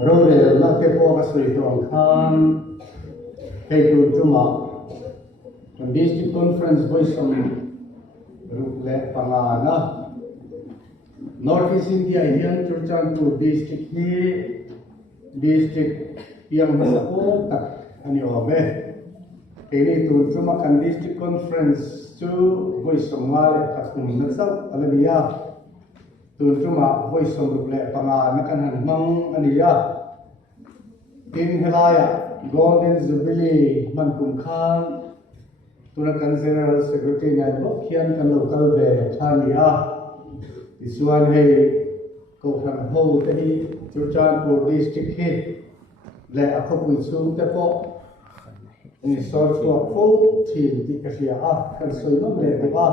rồi là cái bộ cái sự tổng khan cái tụi chúng district conference với some group lệ bằng na Northeast India hiện Churachandpur District hi district yang masako tak ani obe ini tụi chúng kan district conference chu với some ngale tak cùng nó sao alania tụi chúng với some group lệ bằng na kan han mang ania in helaya Golden Jubilee man kum khan tuna kan General Secretary na lo khian kan local ve khania isuan hei ko khan ho te hi Churachandpur district hi le akhopui chung te po ni sor chuak fo thil ti ka hria a kan soinom le te ba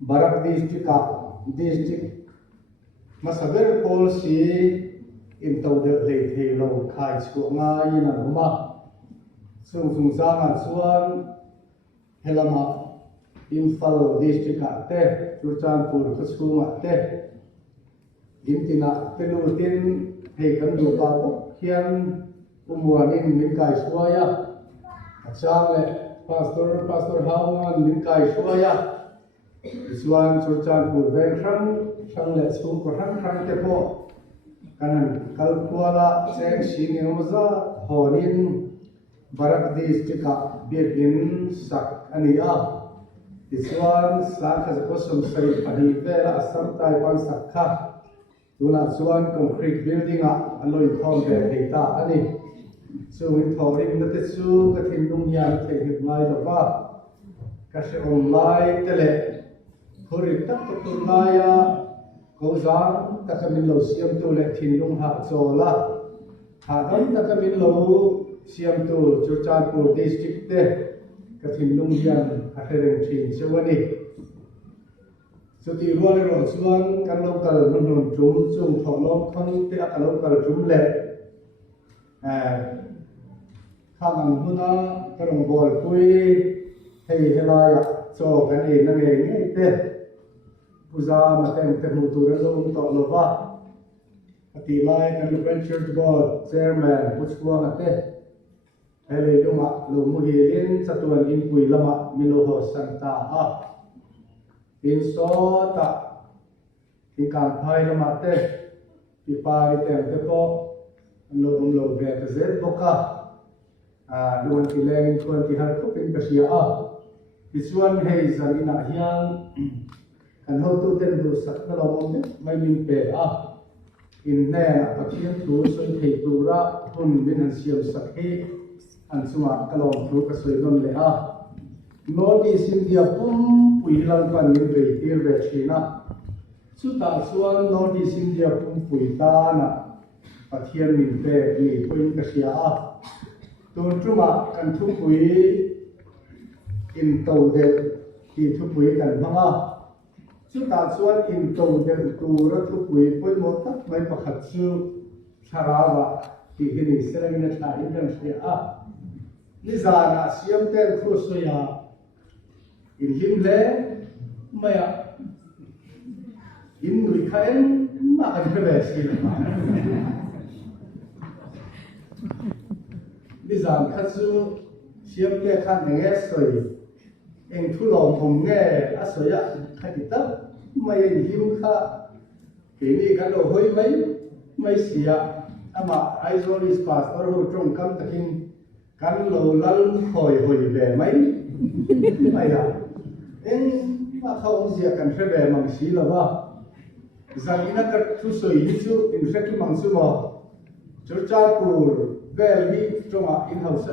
barak district masaber policy in tàu được lấy thầy lâu khai xuống ngay như là mà sung ra ngàn xuân hay là mà Imphal district ate Churachandpur khusung ate intina telu tin hay kan du pa ko khian umuan in min kai suaya achang le pastor hawan min kai suaya isuan Churachandpur ven thang le chung ko thang te po kanan kalkuala seng sinimoza honin barak district biakin sak ania iswan sakha kosum sai pani vela asam tai pan sakha tuna chuan concrete building a aloi khom ve theita ani chuin thorin na te chu ka thin lung hian the hip lai lo ba ka se online tele khori tak to laya ko zang takamin lo siam tu le thin lung ha chola ha dam takamin lo siam tu Churachandpur district te ka thin lung hian ha hereng thin chewani chuti ruale ro chuan kan local nun tum chung thlom khon te a local tum le khang huna karong bol pui hei helaya cho kan e na nge te puja mateng te mu tur lo to lo ba ati lai kan local church board chairman puchwa ate hele lunga lo mu hi lin chatuan in pui lama milo ho santa a in so ta in kan phai lama te pi pai te te po lo ve te zet boka luan ti leng tuan ti har ko pin ka sia a isuan hei zalina hian kan ho tu ten du sak na lo mong mai min pe a in ne na pathian tu soi thei tu ra hun min han siam sak he an suma kalom tu ka soi don le a Northeast India pum pui lang pan min re tir ve thina chu ta chuan Northeast India pum pui ta na pathian min pe ni point ka sia a tun truma kan thu pui in tau de ti thu pui kan manga chúng ta chuan in tông den tu ra thu pui poi mo tak mai pakhat chu tharawa ti hini serangina tha in dan sia a ni zana siam ten khu soya in him le maya in nui khaen ma kan phebe sil ni zan khatsu siam te khan nge soi eng thu lom hom nge a soya khadita mai him kha kini kan lo hoi mai sia ama aizolis pastor ho trong kam takin kan lo lal hoi ve mai ya eng ma khong sia kan phebe mang si la ba zalina ka thu soi ni chu in feki mang su mo Churachandpur vel hi tronga in house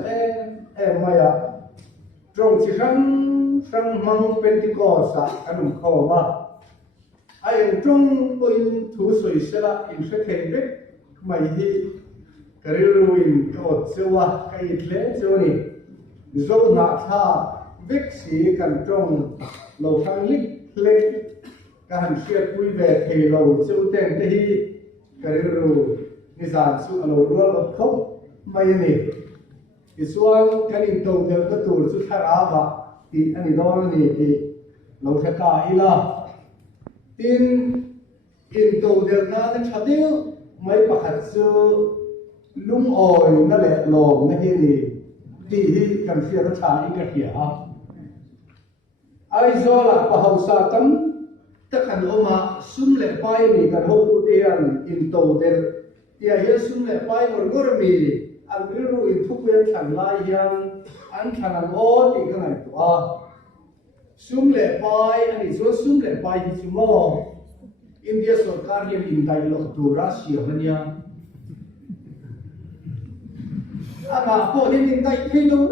maya trong chi sang mang Pentecost anum khoma ai trong point thu soi sela in feki bek mai hi kariruin ko chewa kai tle choni zo na tha vek si kan trong lo khang lik hle kan shia pui ve thei lo chu ten te hi kariru ni zan su alo rual ot khop mai ni isuan kan in to del ka tur chu thara ba ti ani dol ni ti lo thaka ila tin in to del na thadil mấy bạc sư lung oi nó lẹ lòm nó hi thì cần phải nó trả những cái kia ai do là bà hậu sa tâm tất cả nó mà sum lẹ bay mi cần hậu tu tiền in tàu đen tiền hiện sum lẹ bay ngồi ngồi mi anh biết rồi in thuốc bên thằng lai hiền anh thằng ô thì cái này tụi sum lẹ bay anh ấy số sum lẹ bay thì chúng mo India सरकार ये इंदाई लोग दूरा सियाहनिया ama po din inday kilo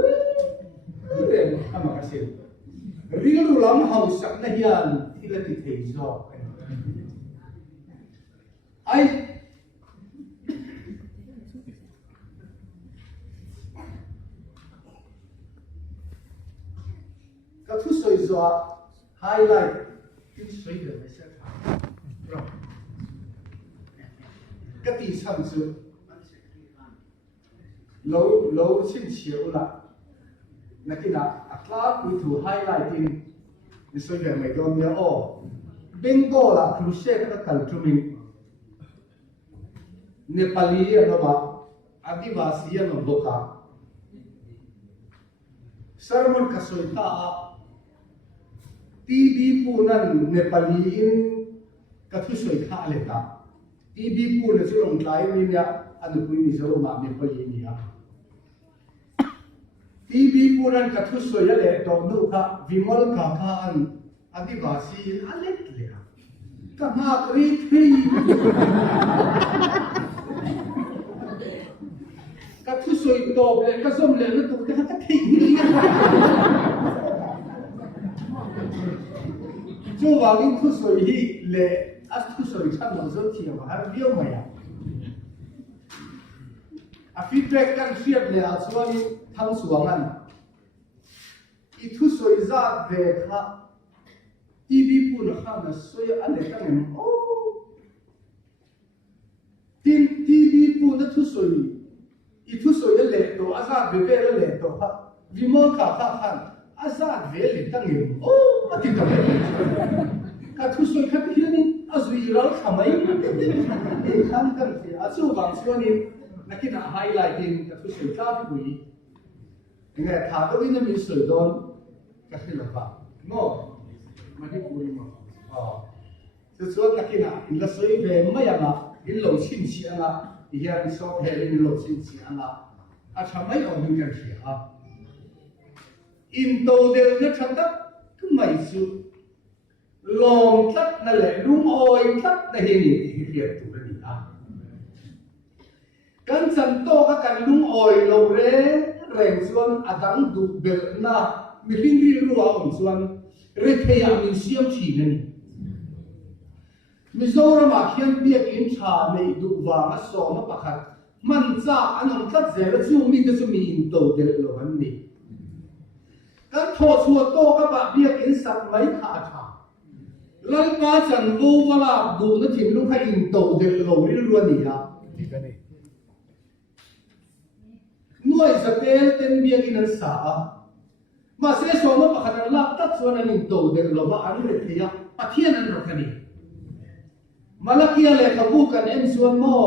ren ama kasi real lam hausak na yan ila ti theizo ai ka thu soi zo highlight tin soi de mai sa cái tỷ sản xuất lâu xin chiếu là cái nào class we to highlighting the so that my don ya o bengo la cruise ka culture min Nepali ano ba Adivasi ano boka sermon kasoita TV punan Nepali in kathusoita leta TV punan sulong tlai min ya ano pun Mizo ma Nepali niya TV punan kathusoya le to nu ka vimal ka khaan Adivasi alet le ka ma kri thi kathusoy to le ka som le nu tu ka thi jo wa lin thusoy hi le as thusoy chan lo zo thi ma har bio ma ya a feedback kan siap le a chuan thang suangan I thusoy za ve kha TV pun kha na soya ane tangem o tin TV pun na thusoy I thusoy le to azat ve le to ha vimol kha khan azat ve le tangem o ati ta ka thusoy kha hiani azui ral khamai e khan kan fi achu wang chuani nakina highlighting ka thusoy ka pui nghe thà có cái mình sửa đón cái gì là phải no mà đi cùi mà chứ số cái kia là in là sửa về mấy anh in lâu xin chị anh thì hiện đi số về in lâu xin chị anh chăm mấy ông những cái gì in đầu đều nó chăm tất cứ mấy sự lòng tất là lệ đúng ôi tất là hiện thì hiện tụ ra đi kan chan to ka kan lung oi lo re reng chuan adang du bel na mi hring ri ruwa om chuan re theya min siam thi nani Mizoram a khian biak in tha nei du wa ma so ma pakhat man cha anon tlat zel chu mi te chu mi in to del lo an ni kan tho chua to ka ba biak in sak mai kha tha lal pa chan vu wala du na thim lu kha in to del lo ri ruwa ni ya nuôi sa tel ten biang in an sa mà sẽ so ma pakhat an lak tat chuan an in to der lo ma an re thia pathian an ro khani malakia le khabu kan en chuan mo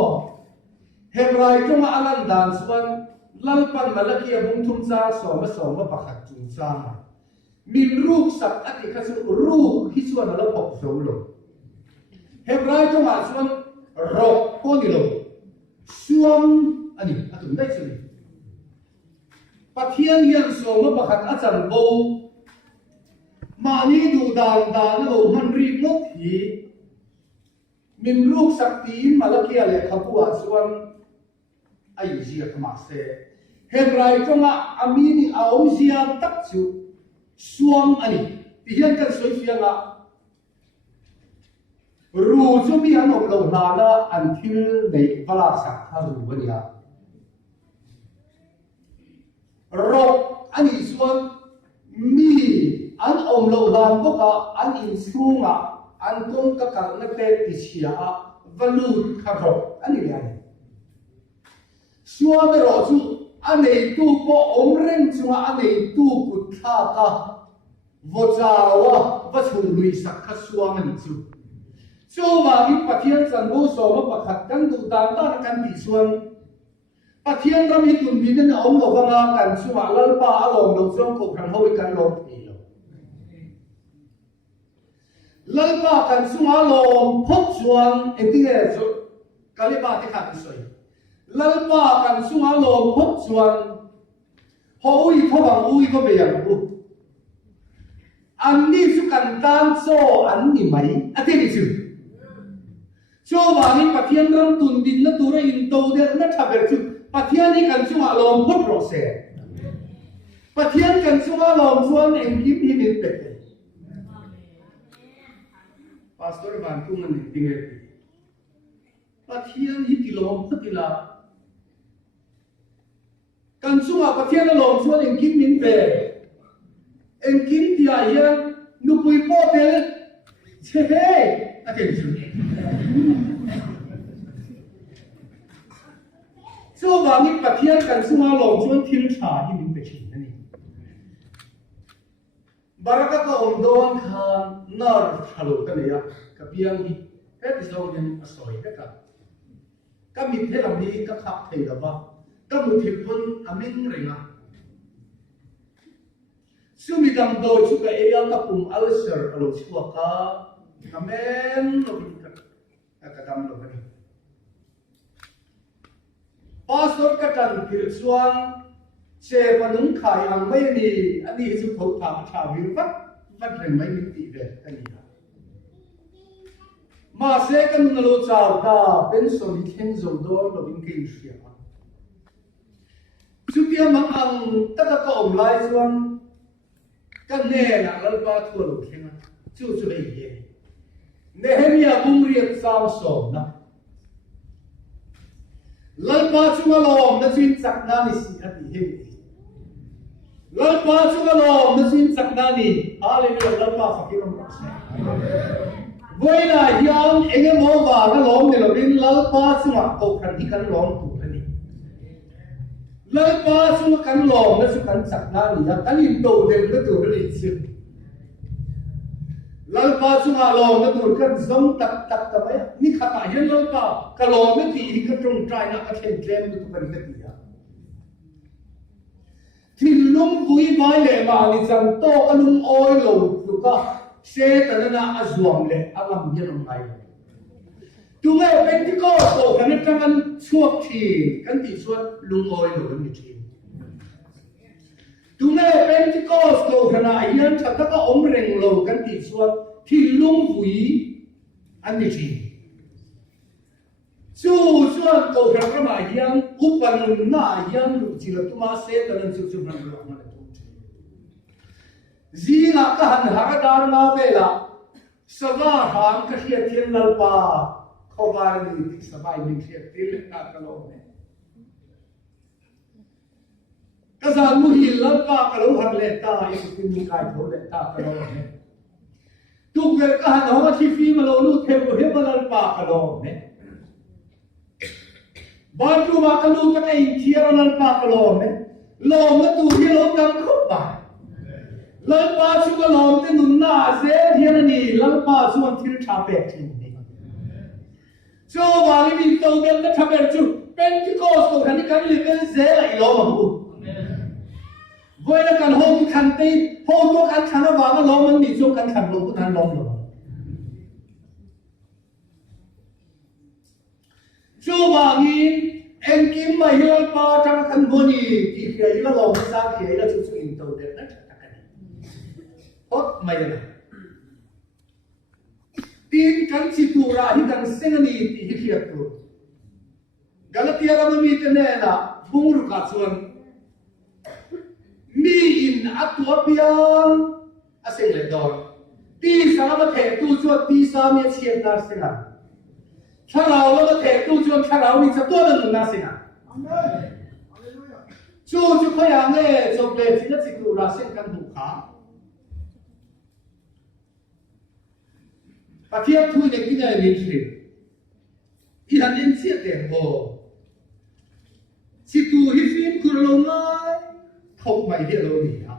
hebrai tong alan dan chuan lalpan malakia bung thum cha so ma pakhat chung cha min ruk sak ati kha chu ruk hi chuan ala pok zo lo hebrai tong a chuan rok ko ni lo suam ani atum dai chu pathian hian so ma pakhat a chan bo mani du dan lo man ri nok hi min ruk sakti malakia le khapua chuan ai zia kama se hebrai tonga amini auzia tak chu suam ani ti hian kan soi fianga ru chu mi an op lo hlana an thil nei vala sak tha ru bania rok ani chuan mi an om lo dan boka an in sunga an kong ka kal na te ti sia valu kha rok ani le ani suam ro chu anei tu po om reng chunga anei tu kut tha ka vo chawa va chung lui sak kha suam ani chu so wangin pathian sanbo soma pakhat kan du dan ta kan ti suan pathian ram hi tun bin na om lo wanga kan chuma lalpa alom lo chong ko kan hoi kan lo thi lo lalpa kan chuma lom phot chuan etinge zo kaliba ti khat soi lalpa kan chuma lom phot chuan hoi thobang ui ko be yang bu an ni su kan tan so an ni mai ati ni chu so wangin pathian ram tun din na tura in to de na thaber chu pathian ni kan chuma lom phot ro se pathian kan chuma lom chuan eng kim hi mit pe pastor ban tung an dinge pathian hi ti lom photila kan chuma pathian lom chuan eng kim min pe eng kim ti a hian nu pui po te che he aten chu so wangin pathian kan chuma lom chuan thil tha hi min pe thin ani baraka ka omdon khan nar thalo ka ne ya ka piang hi episode in asoi ka ka mit the lam ni ka khap thei da ba ka mu thil pun amin renga sumi dam do chu ka area ka pum ulcer alo chua ka amen no ka dam lo ni pastor ka tan kir chuan che panung khai ang mai ni ani chu thau tha tha vir vat reng mai ni ti ve ani ma se kan lo chau da pension ni khen zo do lo bin ke sia chu pia mang ang ta ka om lai chuan kan ne na lalpa thu lo khenga chu chu ei ye nehemia bung riat sam som na lalpa chu malom na chin chak na ni si ati he lalpa chu malom na chin chak na ni hallelujah lalpa fakiram rakse voina hiam enge mo wa na lom ne lo bin lalpa chu ma ko khan hi kan lom tu ani lalpa chu kan lom na chu kan chak na ni ya kan in to de na tu ri chi lalpa chu ma lom na tu kan zom tak tak ta mai ni khata hian lalpa ka lom na ti hi ka trong trai na ka then tlem tu kan ka ti ya thin lum vui vai le ma ni chan to anum oi lo tu ka se ta na azuam le agam hian om ai tu nge pentecost to kan kan chuak thi kan ti suat lung oi lo kan ni thi tu nge pentecost to kan a hian tha ka om reng lo kan ti suat thin lum vui an ni thi chu chuan to kan ma hian upan na hian lu chi la tu ma se ta nan chu chu ran lo ma zina ka han ha dar na vela sava ram ka hiat thiên lalpa khovar ni ti sabai min hiat til na ka lo ne ka san mu hi lalpa ka lo har le ta i tin ni kai tho le ta ka lo ne tu vel ka han ho chi fi ma lo lu the ko he ma lalpa ka lo ne ba tu ma ka lu ka ei thiar lalpa ka lo ne lo ma tu hi lo kam khop ba lalpa chu ka lom te nun na se hian ani lalpa chu an thil tha pe thin ni so wali min to bel na thaber chu pentecost ko khani kan le bel ze la i lo ma bu voina kan ho ki khan te ho to kan thana wa ma lo man ni chu kan khan lo ku nan lom lo so wangin en kim mai lalpa tang kan boni ki khia ila lo sa khia ila chu chu in to de na hot mai na tin kan situra hi kan sengani ti hi hiat tu galatia ram mi te ne na bungru ka chuan mi in atwa pian aseng le dor ti sa ma the tu chu ti sa mi chiat na senga tharau lo the tu chu tharau ni cha to na na senga amen hallelujah chu khoya nge chok le chi na situra seng kan bu kha pathian thui ne ki ngai min thri i han in sia te ho si tu hi fin kur lo ngai khop mai he lo ni ha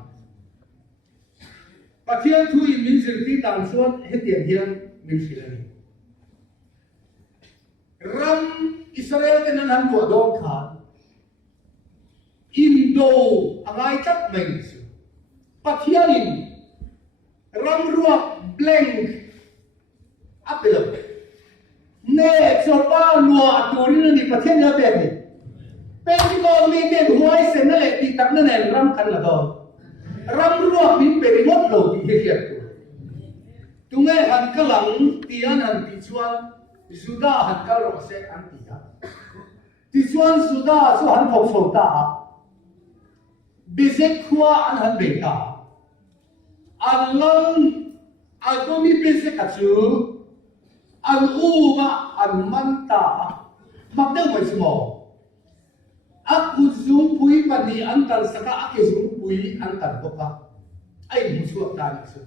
pathian thui min zir ti dan suan he tian hian min thri ani ram Israel ten an han lo dong khan Indo angai tak mai su pathianin ram ruak blank apelo ne chopa nuwa turin ni pathian ya pe ni pe ni ko mi ke huai sen na le ti tak na ne ram khan la do ram ruak min pe ri mot lo ti he hiat tu nge han kalang ti an han ti chuan Juda han kal ro se an ti ya ti chuan Juda chu han phok phok ta bezek khua an han be ta an lang adomi bezek ka chu an uba an manta magdang mai sumo aku zum pui pani an tan saka ake zum pui an tan boka ai mu chu ta ni su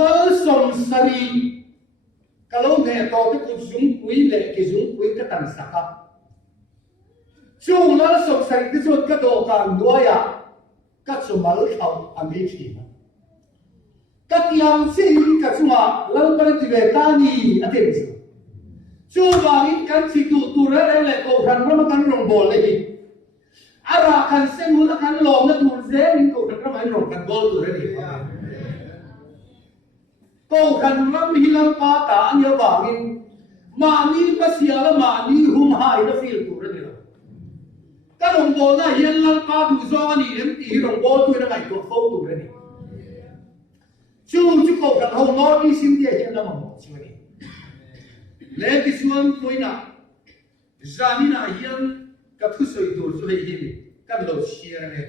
lal som sari kalau ne to te ku zum pui le ke zum pui ka tan saka chung lal som sari te chu ka do ka nuaya ka chu mal khau ami thi các yang sinh các chuma lâu bên thì về ta ni ở đây chứ chú vàng cái chỉ tụ ra lại cầu thần nó cái rồng bò lại đi ara kan sen mula kan lom na tụ dễ mình cầu thần nó phải rồng kan bò tụ ra đi cầu thần nó hilang pa ta nhớ vàng mà ni pas ya mà ni hum hai nó feel tụ ra đi cái rồng bò na hilang lang pa tụ do ni em tí rồng bò tụ nó phải tụ phô tụ ra đi chú cầu thần hồng nó đi xin địa hiện là một chuyện này lẽ cái xuân cuối nè gia đình này hiện các thứ sợi đồ cho hay hiện các lỗ xìa này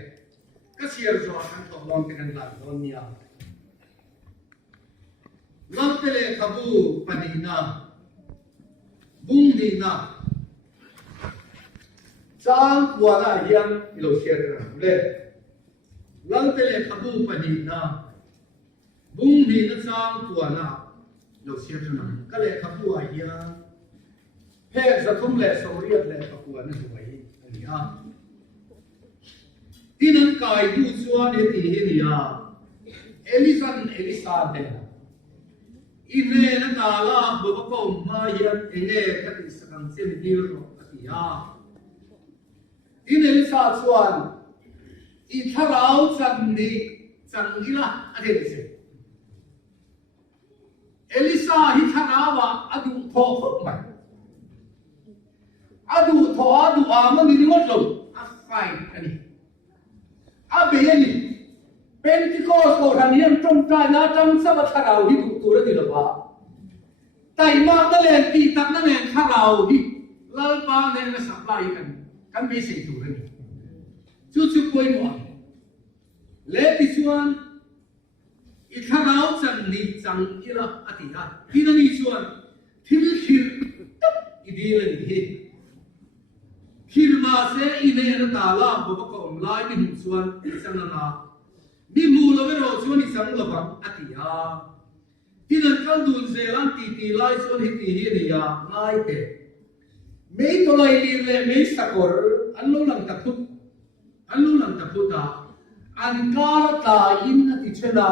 các xìa rồi anh thọ lòng cái này là lòng nia lắm cái lẽ kabu panina bung đi na trang qua na hiện lỗ xìa này lẽ lắm cái lẽ kabu panina bung hi na sang tua na lo sia thuna ka le khapu a ya he za thum le so riat le khapu na huai ani a tinan kai du chuan he ti he ni a elisa de ine na ta la bo ko ma ya enge ka ti sakang chen dir ro ati a in elisa chuan I tharau chan ni chang ila a de se Elisa hi thanawa adu tho khop mai adu ama ni ngot lo a fai ani a be ni Pentecost ko ran hiam trong trai na tam sa ba tharau hi tu tu ra di lo ba tai ma ta len ti tak na nen tharau hi lal pa nen na supply kan be se tu ra ni chu koi mo le ti chuan I tharau chan ni chang ila atia hina ni chuan thil I di le ni thil ma se I ne na ta la bo ko online ni chuan chang na ni mu lo ve ro chuan I sang lo ba atia hina kal dun ze lan ti lai chuan hi ti hi ni ya ngai te me to lai li le me sakor an lo lang ta ta an kar ta in ati chena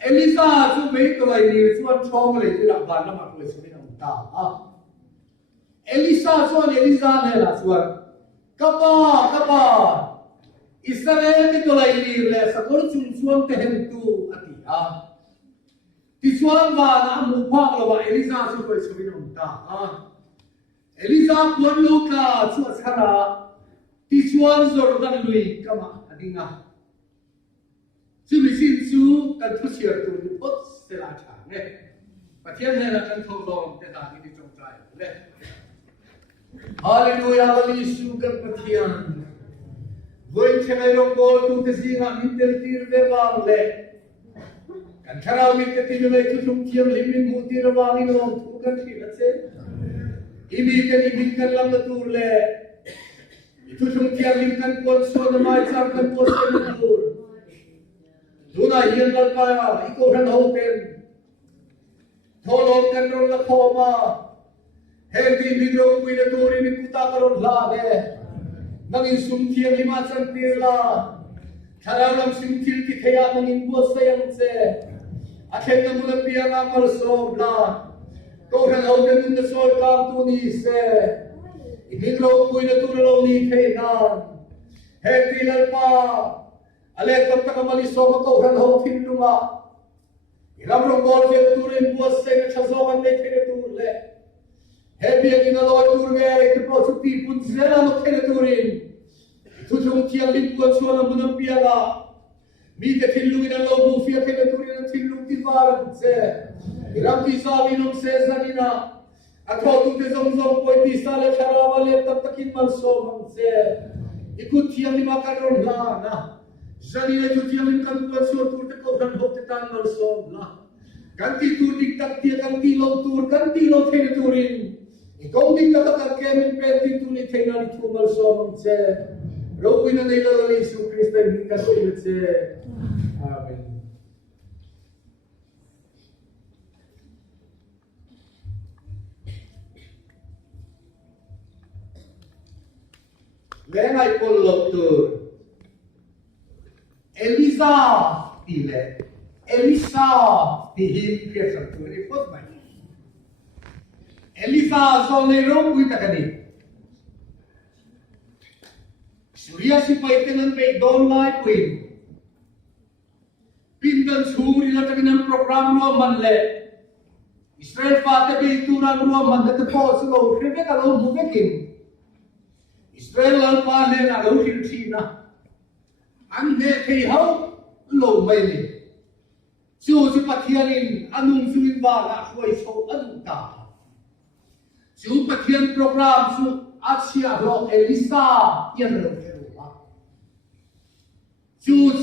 Elisa chu me to lai ni chuan thong le chu la ban la ma ko se ni ta a Elisa ne la chuan kapa Israel ti to lai ni le sakor chung chuan te hen tu ati a ti chuan ba na mu phang lo ba Elisa chu ko se ni ta a Elisa puan lo ka chu achara ti chuan Jordan lui kama adinga chu mi sin chu kan thu siar tu pot se la cha ne pathian ne la kan tho long te ta ni chong trai le hallelujah ali su kan pathian voi chenai rong bol tu te singa min tel tir ve wang le kan tharau mi te tin le chu thum thiam lim min mu tir wang in long thu kan thi la che ini kan lam la tur le thu thum thiam lim kan kon so na mai char kan po se na tur Duna hian lal pa ya iko ran ho ten tholom kan ron la khoma hendi midro kuina tori ni kuta karon la de nangin sum thiam hima chan tirla tharalam sim thil ki theya nangin bo sayam che akhen na mula pia na mal so bla Kau kan hau dan in the soul kam tu ni se. Ini lo kui na tu lo ni kay na. Happy lalpa. Ale kam takamali so kau kan hau tin lunga. Iram rong bol ke tu rin buas se na chazokan na kay tu le. Happy ang inaloy tu rin ke pro su pi pun zela no kay tu rin. Tu jong tiang limpuan so na munang piala. Mi te tinlungin ang lobo fiya kay tu rin ang tinlung tivaran se. Iram ti sabi nung se zanina. At ho tu te zong po ti sale charawa le takin man so mang se. Ikut tiang lima karon la na. Zanina tu tiang lim kan buat so tu te kau dan hok te tan mal so la. Ganti tu dik tak tia ganti lo tur ganti lo te turin. Ikong dik tak tak kemin peti tu ni te na ni tu mal so mang se. Ro ina nei la Yesu Kristo ni ka so se. Amen. Then I pull up to Elisa tile. Elisa tihin kesa tu report mai. Elisa solero kuita kani. Surya si paitenan pe don lai kuin. Pindan suri la takinan program ro manle. Israel fate be turan ro manle te po sulo rebe ka lo mubekin. Israel al pale na lo China. Ang ne kay hau lo mai ni. Su si pathianin anung suin ba la khoi so anung ta. Su pathian program su asia ro Elisa yan lo keruwa. Su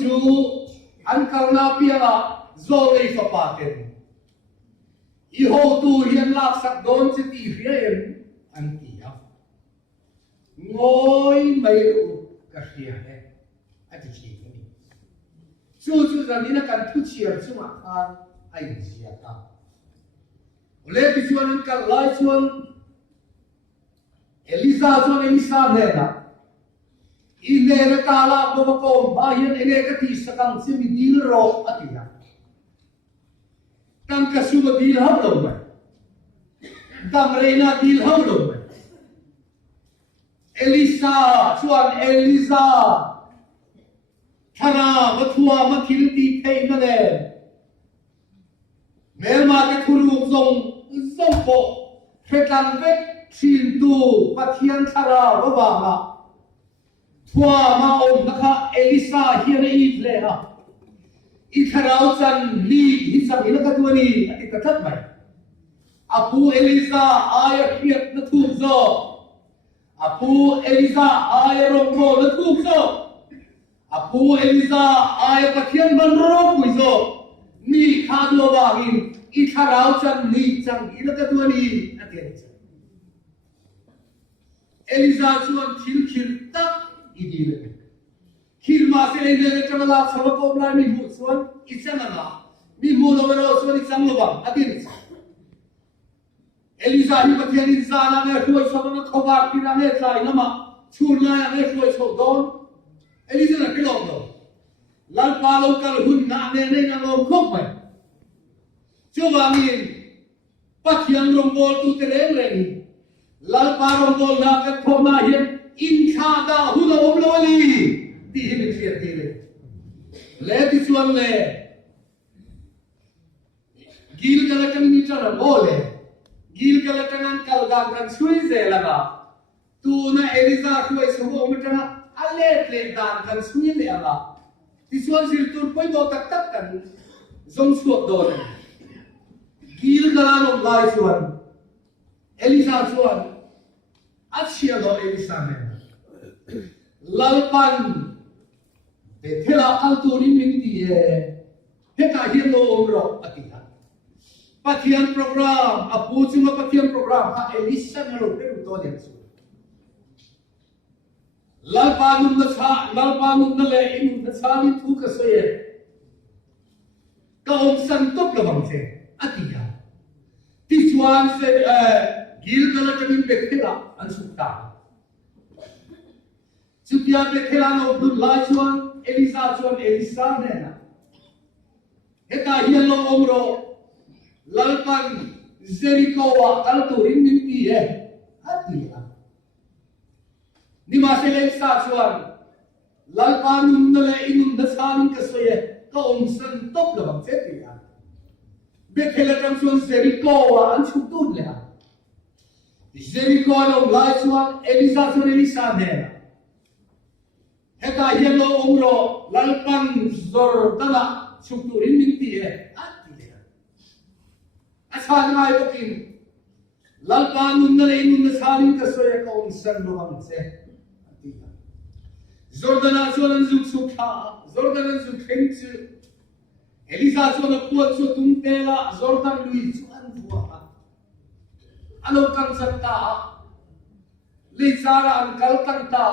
an karna piala zole so paten. Iho tu hian lak sak don si ti hian an tia. Ngoi mai ru ka hia he ati chi ni chu zanina kan thu chiar chuma khan ai sia ta ole ti chuan kan lai chuan Elisa ne na ine na tala bo ko ba hian ene ka ti sakang si mi dil ro atia tam ka su ba dil ham lo mai tam reina dil ham lo mai Elisa, chuan Elisa, thana mathua mathilti thei mane. Melma ke thuluk zong po, phetlang vek thin tu pathian thara bawanga. Thua ma om nakha Elisa hian I hle ha. I tharau chan li hi sang ina ka tuani ati ka that mai. Apu Elisa aya hiat na thuk zo. Apu Elisa ay rongko na tukso. Apu Elisa ay pathian banro kuiso. Ni khadlo bagin itharau chan ni chang ina ka tuani ati. Elisa chuan thil tak idile. Khilma se le chamala sabako blai mi mu chuan ichanga mi mu no ro chuan ichang lo bang ati. Elisa hi pathian insana ne huai sabana khobar pina ne sai nama chulna ne huai sodon Elisa na kilom lo lal palo kal hun na ne na lo khop mai chuwangin pathian rongbol tu tereng leni lal pa rongbol na ka thoma hian in kha da hun om lo li ti hi min fiat ti le ti chuan le gil kala kan ni chara bole Gil kalatangan kalgang kan sui zelaga. Tu na Elisa kuai subo umitanga alet le dan kan sui le ala. Tisuan siltur poi do tak kan zong suot do ne. Gil kalanong lai suan. Elisa suan. At siya do Elisa ne. Lalpan. Betela kalturin minti heka hiyan lo umro atiha. Pathian program, apu cuma pathian program, ha Elisa nalo peru to dia su. Lalpanum na le inum na sali tu ka soye. Kaum santok labang se, atiya. Tiswan se gil kala kamin bektela an sukta. Sutiya bektela na ubdul lai chuan Elisa nena. Heka hiyan lo omro. Lalpan Jericho wa kalturin minti hati ni ma se le sa chuan lalpanun na le inun da sanin ka soye ka san top la bang se ti ya bekhela tang chuan Jericho wa an chu tu le Jericho lo lai chuan Elisa ne heta hielo ongro lalpan zor dana chukturin minti hati asan ngai bokin lalpanun na le inun da sanin ka soye ka san lo bang se Zordana chuan zuk sukha Zordana zuk khengchu Elisa chuan puat chu tumtela Zordan lui chuan buwa alo kang sakta le chara an kal kang ta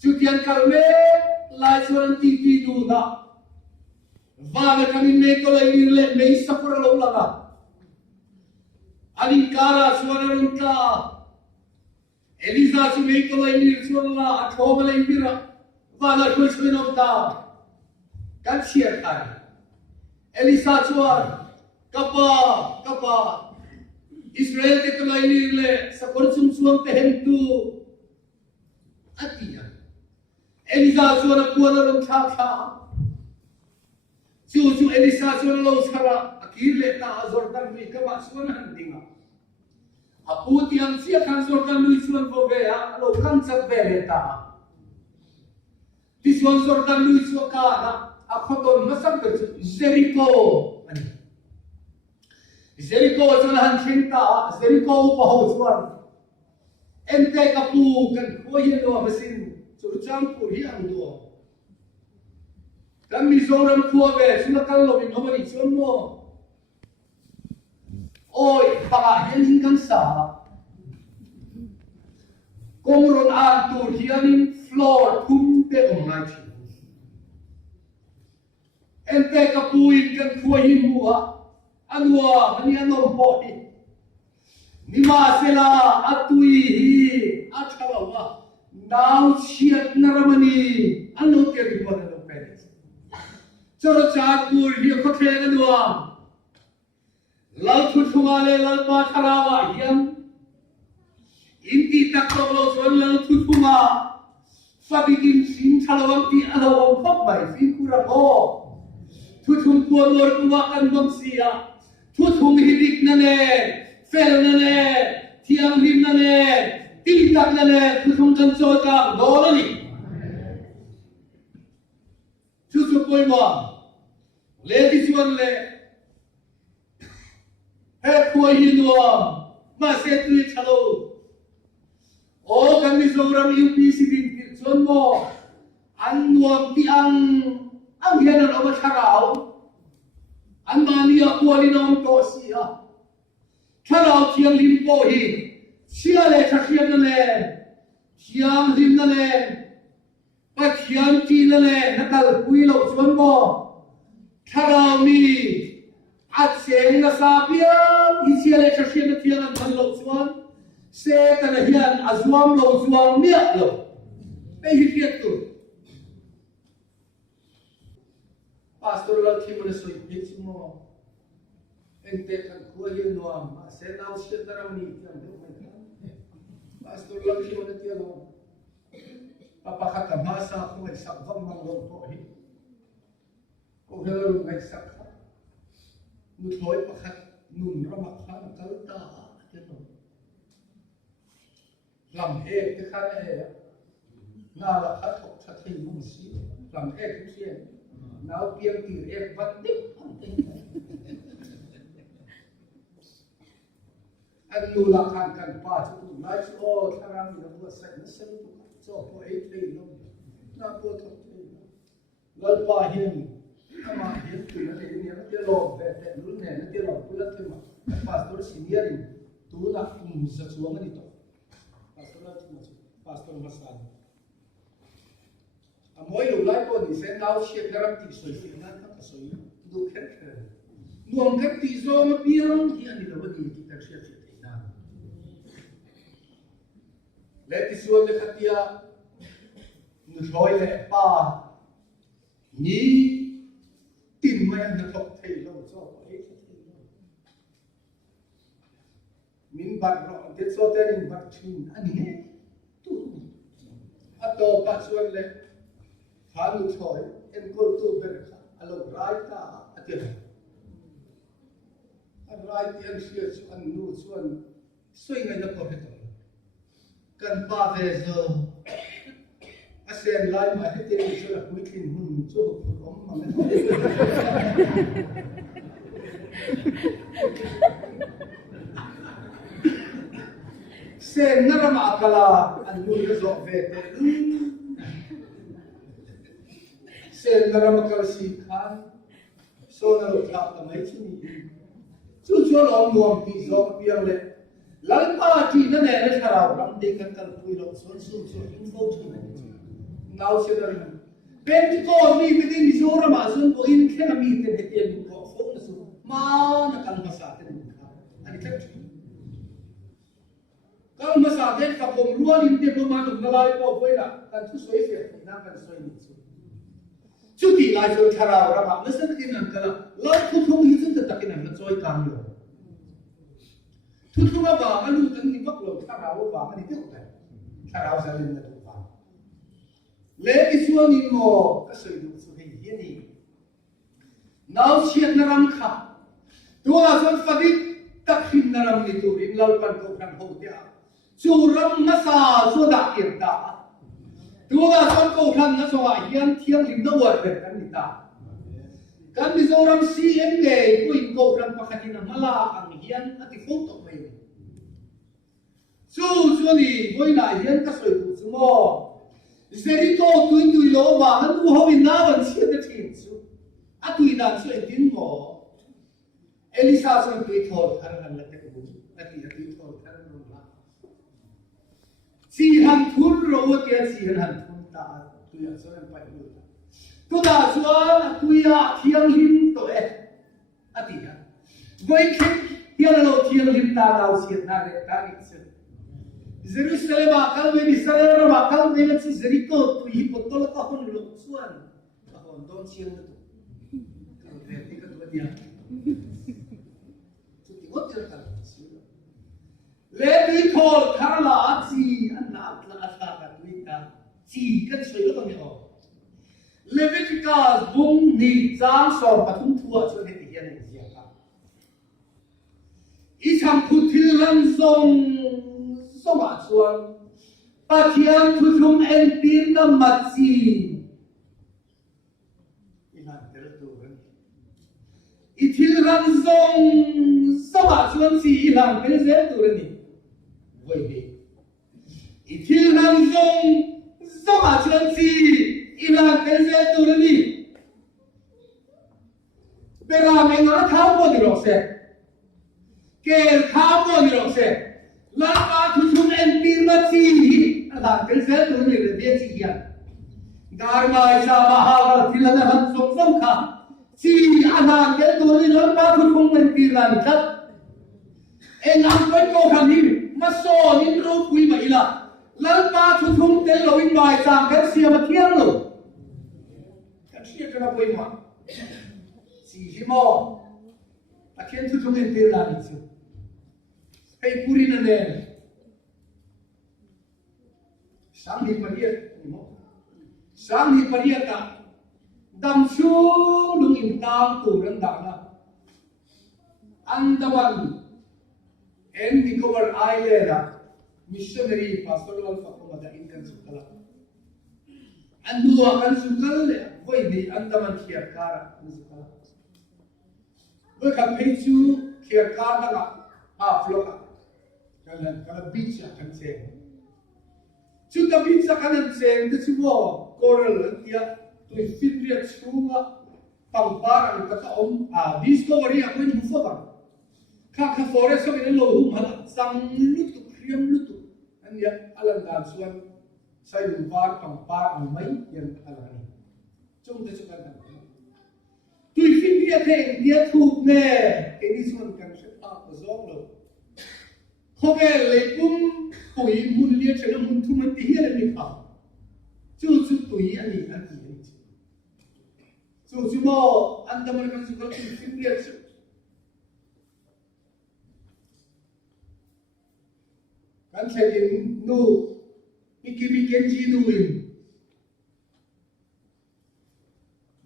chutian kalme la chuan ti du na va kamin me ko le me sapura lo laga ani kara chuan ron ka Elisa si me ko le chuan la athoma le bira va la ko chuan om ta kan share kai Elisa chuan kapa Israel ke kalai le sakor chum chuang te hen tu atia Elisa chuan kuala ron tha chu Elisa chuan lo chara akir le ta Jordan mi ka ma chuan han dinga apu tiang sia kan Jordan lui chuan vo ve a lo kan chat ve le ta ti chuan Jordan lui chu ka na a khoton masam ke Jericho ani Jericho chuan han thingta Jericho pa ho chuan ente kapu kan khoi lo masin Churachandpur hi ang do kan Mizo khua ve chuna kal lo min homani chuan mo oi pa hian kan sa kongron an tur hianin floor thum te online thi ente kapuin kan khoi hi muwa anwa mani anom po hi nima sela atui hi athalawa now chiat naramani ano ke ripon no pere Churachandpur hi khothe anwa lal thu thungale lal pa tharawa hiam inti takto lo chon lal thu thunga fabikin sin thalawam ti alawam khop bai fi kura ho thu thung puan lor kuwa kan bam sia thu thung hidik na ne fel na ne thiam lim na ne ti tak na ne thu thung kan cho ka do la ni chu poi ma le ti chuan le he khoi hi nuam ma se tu chalo o kan mi zoram UPC din chuan mo an nuam ti ang hian an oma tharau an mania kualin om to sia tharau thiang lim po hi sia le thakhian na le thiam lim na le pa thiam ti na le nakal pui lo chuan mo tharau mi at seng na sa pia hi sia le thakhian na thiang an than lo chuan se ta na hian azuam lo zuam mia lo pe hi fiat tu pastoral team na soi pitch mo ente kan khoi hi nuam ma se nau shit daram ni tiam do mai pastoral team na tiam papa khata ma sa khoi sak vam mang lo po hi ko helo ngai sak nu thoi pakhat nun rama khan kal ta ke no lam he ke khan he na la khat thok that thei mung si lam he ku sien now piang ti ek bat dik an lu la khan kan pa chu lai chu o tharang ni na sai na sai tu cho po ei thei lo na po thok thei lal pa hian ama hian tu na le ni na te lo ve te lu ne na te lo pula te ma pastor senior in tu na sa chuang ni to pastor masan amoy lo lai po ni sen now shit garam ti soi fi na ka soi du khet nuam khat ti zo ma piang hi ani lo ni ti ta shit ti na le ti suo de khatia nu hoi le pa ni tin mai an thok thei lo cho ko ei in bat ro te so te in bat chin ani he tu ato pa chuan le halu thoi en kol tu ber kha alo rai ta atel rai ti an sia chuan nu chuan soi ngai na ko he to kan pa ve zo asen lai ma he te ni chu la hui thin hun chu om ma sen na ma kala an nu le zo ve te sen na ma kala si khan so na lo tha ta mai chi ni chu chu lo nuam ti zo piang le lal pa ti na ne le tharau ram de kan kal pui lo son su chu info chu now se na Pentecost mi within Mizo ma sun ko in kena mi te hetian ko fo na su ma na kal masa te ni ka ani tlek kal masa te ka kom ruan in te ma no na lai ko foi na kan thu soi fe na kan soi ni chu chu ti lai so tharau ra ma na sa tin an kala lai thu thung hi chu ta takin an choi kam yo thu thung ba alu tan ni bak lo tharau ba ani te ko tharau sa len na tu ba le isuan in mo ka soi du chu hei hi ni now chiat na ram kha tu a son fadik tak hin na ram ni tu ring lau kan ko kan ho tia chu ram na sa so da kiem ta tu a son ko kan na so a hian thiang lim na war be kan ni ta kan mi zo ram si em ge ku in ko ram pa khatin mala ang hian ati fo to mai chu ni voi na hian ka soi du chu mo Zeri to tui lo ba han u ho in na ban chi de thin chu a tui dan chu en tin mo Elisa son tui thol thar han la te bu a ti thol thar no la si han thur ro ke si han thun ta tui a so en pai lu tu da chuan a tui a thiang lim to a ti ha voi khin hian lo thiang lim ta dau si na re ta ni se Jerusalem akal we Israel akal we la si Jericho tu hi potol ka hon lo suan ka hon don siang tu ka re ti ka tu dia tu ti hot ter ka le ti thol kharla chi an na atla atha ka tu ta chi kan soi lo ka me ho Leviticus bung ni jang so pathum thua chu he ti hian ni sia ka I cham puthil ran song so ma chuan pathian thu thum en tin na mat chi ilan tel tu ran I thil ran song so ma chuan chi ilan tel zel tu ran ni voi be I thil ran song so ma chuan chi ilan tel zel tu ran ni pera me ngora thau mo di ro se kel thau mo di ro se la ka thu thum en pir ma chi la tel zel tu ni re de chi ya dar ma isa ma ha ga thil na han song song kha chi ana tel tu ni la ka thu thum en pir la ni khat en am ko ko khan ni ma so ni ro pui ma ila la ka thu thum tel lo in mai sang kel sia ma thiang lo kan sia ka pui ma chi hi mo a ken thu thum en pir la ni chu Hey Purina ne Sang hi pariat mo Sang hi pariat ta dam chu lung in tang tu ran da na Andaman and Nicobar Island missionary pastoral fakumada in kan sukala Andua kan sukal le voi ni Andaman khia kara sukala voi ka phechu khia kara na floka Kalau beach akan seng. Sudah beach akan seng tu semua coral dia tu fitria semua pamparang kata discovery aku ini musuh bang. Kaka forest kau ini loh mana sang lutu kriam lutu. Ania alam dan suan saya luar pamparang mai yang alam ini. Cuma tu sukan kan. Tu fitria teh dia tu ne ini suan kan sepak zong loh. Hôm nay lấy cũng tuổi muốn liệt cho nó muốn thu mất tí hết mình không chú tuổi anh gì chú mò anh ta mới có sự có chuyện liệt anh sẽ in nu iki kenji nuin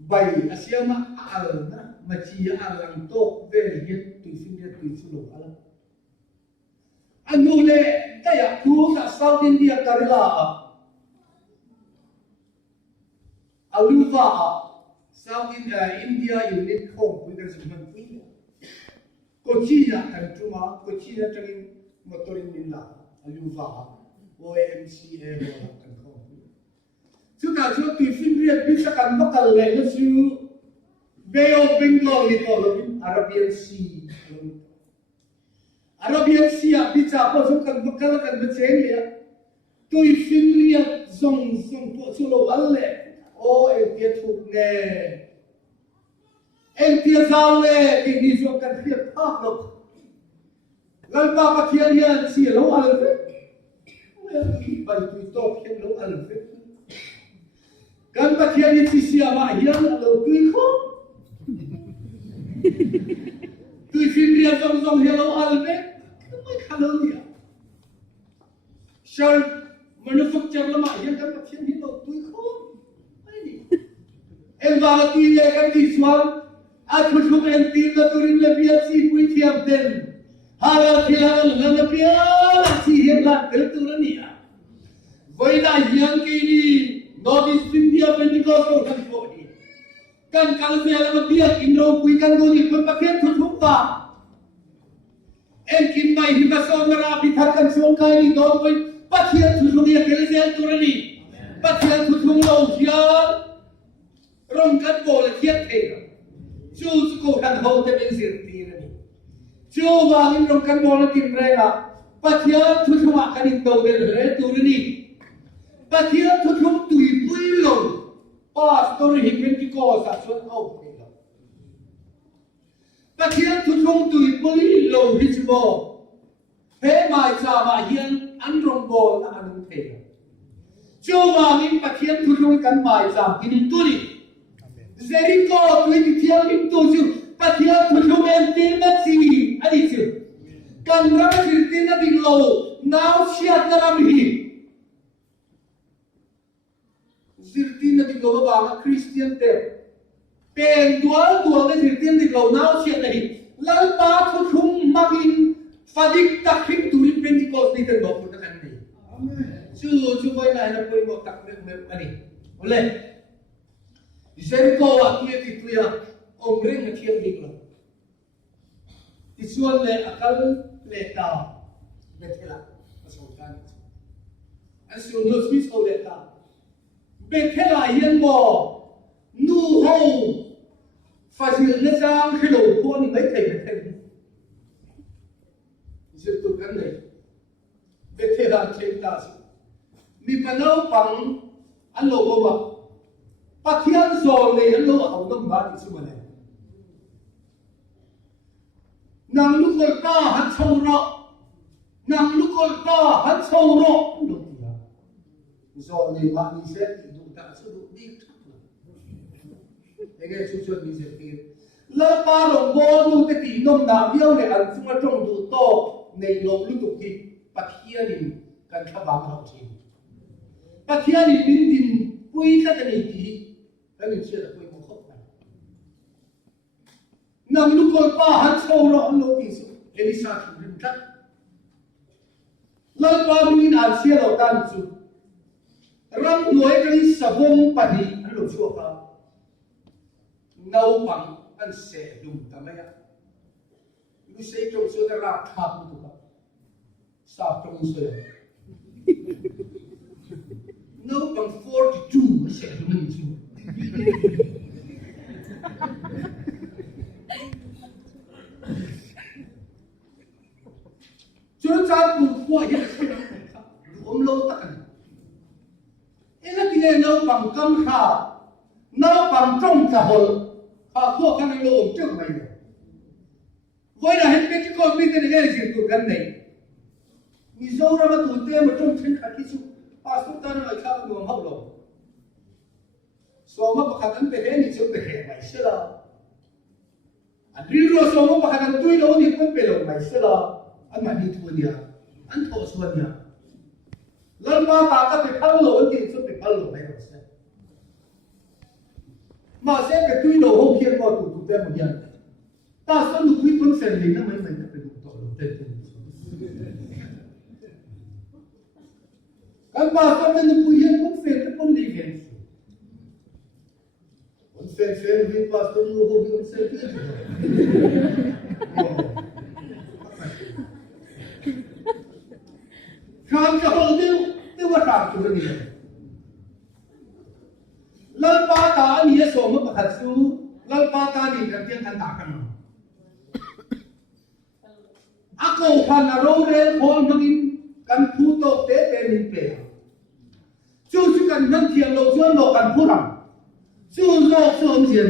bay asiama al na machi alang to very yet to finger to sulo ala anu le kaya ku sa South India Kerala aluva South India unit home we can suman punya Kochina kan cuma Kochina tengin motorin nila aluva OMCA kan home sudah so tu finger bisa kan bakal le su Bay of Bengal itu Arabian Sea Arabian Sea bisa apa so kan bakal kan berceng ya tu finger zong po sulo alle em kia thuộc nè em kia giao nè thì đi xuống cần thiết pháp luật lần ba bát thiên hiền xì lâu ăn phết bảy tuổi tốt thiên lâu ăn phết cần bát thiên hiền xì mà hiền lâu tuổi khó tuổi phim hiền dòng hiền lâu ăn phết không phải khả năng gì sao manufacture là mà hiền cần bát thiên hiền lâu tuổi khó em vào tuy là cái gì xoan, anh muốn chụp em tin là tôi là biết gì quý thiệp tên, hay là thì là biết là gì hiện là tới tôi là nhỉ, vậy là hiện cái gì, North India Pentecostal thành phố đi, kan kalau saya là biết kinh đô quý kan đô đi phân bác hết chụp vào, em kim mai hi bác song ra bị thắt kan xuống cái đi đó với bác hiện chụp đi cái gì tôi là nhỉ, bác hiện chụp lâu chưa rong cắt bộ là thiết thế rồi, chú cô thằng hậu thế bên diệt tiền này, chú vào những rong cắt bộ là tìm ra là, bắt thiết chú chú mặc cái đầu bên đấy tôi đi, bắt thiết chú tùy bui lồng, pastor hình bên cái co sản xuất hậu thế rồi, bắt thiết chú tùy bui lồng đi chú bộ, thế mà cha mà hiền ăn rong bộ là ăn thế rồi, chú vào những bắt thiết chú cắn bài cha cái đi tôi đi. Jericho tu ini tiang itu tu, patia tu em na si, adi tu. Kan ramai cerita na dinglo, now siat dalam hi. Cerita na dinglo bapa Christian te, pen dual na cerita na dinglo now siat na hi. Lalu pa tu magin fadik takin turin Pentecost ni terbawa pun kan ni. Cu boy na pun mau tak ani, boleh. Jericho waktu itu ya omring ngetiap diklo. Isuan le akal le ta betela masulkan. Asun losmis o le ta. Betela yen mo nu ho fazil le sang khelo ko ni mai thai thai. Jericho kan le betela chenta. Mi panau pang an lo ba bác thiên rồi này anh lo hậu tâm ba thì sao mà này nàng lúc còn ta hắn sâu rõ nàng lúc còn ta hắn sâu rõ được thì rồi này bạn đi sẽ thì đủ ta sẽ đủ đi thế cái chuyện chuyện đi sẽ tiền lỡ ba đồng bố đủ cái tỷ nông đạo yêu này ăn chung ở trong đủ to này lồng lúc tục thì bác thiên thì cần các bạn học gì bác thiên thì biến tin quy các cái này thì cái mình chia là quên một khóc này nằm lúc còn ba hắn sâu rõ lỗ thì sự Elisa chủ định cắt lần ba mình ăn chia đầu tan sự răng nuôi cái sập bông bẩn đi hắn lột chua cả nấu bằng ăn sẻ dùng tạm mấy ạ lúc xây trong số cái rạp tháp tụ cả sạp trong số nấu bằng 42 sẻ dùng mình chua Churachandpur Dist Conf lâu tất cả. Em là cái nấu bằng cơm khá, nấu bằng trong cả hồn, họ khô khăn anh lộn trước mày. Với là hết cái con biết cái này gì của gần này. Mizo ra mà tụi tên mà trong trên khát cái chú, pastor ta nói khác người hậu lộ. So mà bác anh về đây thì chúng ta kể mày xưa là, anh đi rồi so mà bác anh tuy lâu thì cũng về lâu mày xưa là, anh mà đi thua dia, anh thua xuân dia. lần ba ta các cái khăn lỗ thì số cái khăn lỗ này là sao mà sẽ cái tuy lỗ không khiến mọi tụ tụ một nhận ta sẽ được quý quân sen lý nó mới phải được tụ tụ tên các ba các tên được quý hiến quân sen cái quân lý hiện quân sen vì pastor lu hobi quân sen khám cho họ tiêu mà khám cho người này lần ba ta anh ấy số một hạt su lần ba ta đi làm chuyện thành đạtกันako phan ở đâu đấy khôn nó in cần thu tục tế tên in bể chú chỉ cần nâng thiền lâu chưa nộp cần thu rằng chú nộp chú ông gì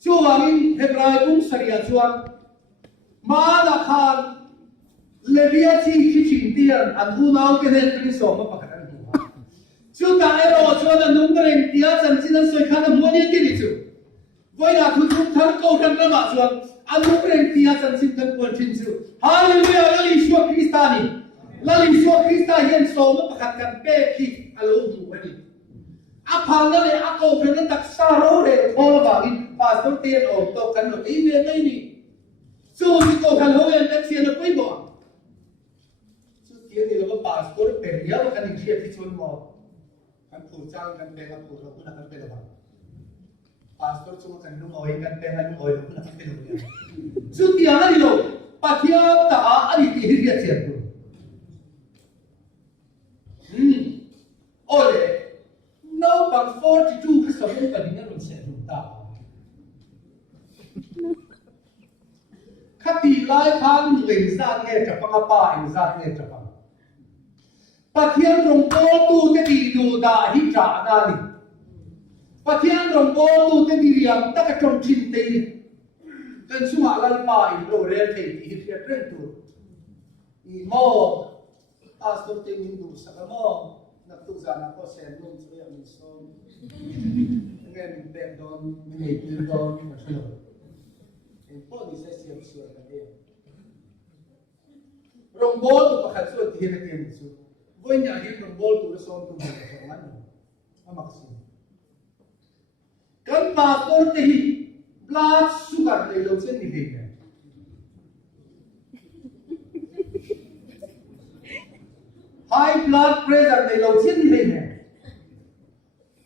chú vào in Hebrai cũng sariya chuan mà là khan Levia chi khi chỉnh tiền anh thu nào cái này cái số mà bắt anh thu chú ta ấy rồi chú là nung cái này tiền chân xin anh soi khăn anh mua những cái gì chú với là thu thu thân câu thân là mà chú anh nung cái này tiền chân xin thân quân chính chú Hallelujah là lý Chúa Kitani là lý Chúa Kitani hiện số mà bắt anh bé khi anh lâu đủ vậy áp hàng đó là áp câu thân nó đặc sa rô để thôi vào in pastor tiền ổn tộc cần được ý về đây đi chú chỉ câu thân lâu em đã chia được mấy bộที่นี่เราก็ปาสปอร์ตเป็นเยอะกันอีกเชียร์ที่ชวนมอกันผูกจ้างกันเป็นกันผูกเราคุณนักกันเป็นอะไรปาสปอร์ตช่วยกันนุ่งอ้อยกันเป็นกันนุ่งอ้อยเราคุณนักกันเป็นอะไรสุดที่อะไรเราปัจจัยต่างอันนี้ที่เรียกเสียตัวโอ้เลยน้องปัง42ก็สมมติกันนี่เราเสียตัวตาคดีไล่พันเรื่องสร้างเงี้ยจะปังป่าเรื่องสร้างเงี้ยจะปังปะเทียนรงโกตูเตดีดูดาหิจานาลีปะเทียนรงโกตูเตดีเรียมตะกะจงชินเตกันสุมาลันปาอิโรเรลเทอีเทียเรนตูอีโมอาสตุเตมินดูสักโมนักตุจานาโคเซนนุ่มสุริยมิโซเงินเบดอนมิเนติดอนมาชโลเอ็นพอดีเซเซียมส่วนกันเองรงโกตูปะขัดส่วนที่เฮเทียนสุวันนี้ที่เราบอกตัวส่วนตัวมันจะมันไม่มักสิกันปาสปอร์ตที่บลัดชูการ์เลยเราเส้นนี้เลยไฮบลัดเพรสเซอร์เลยเราเส้นนี้เลย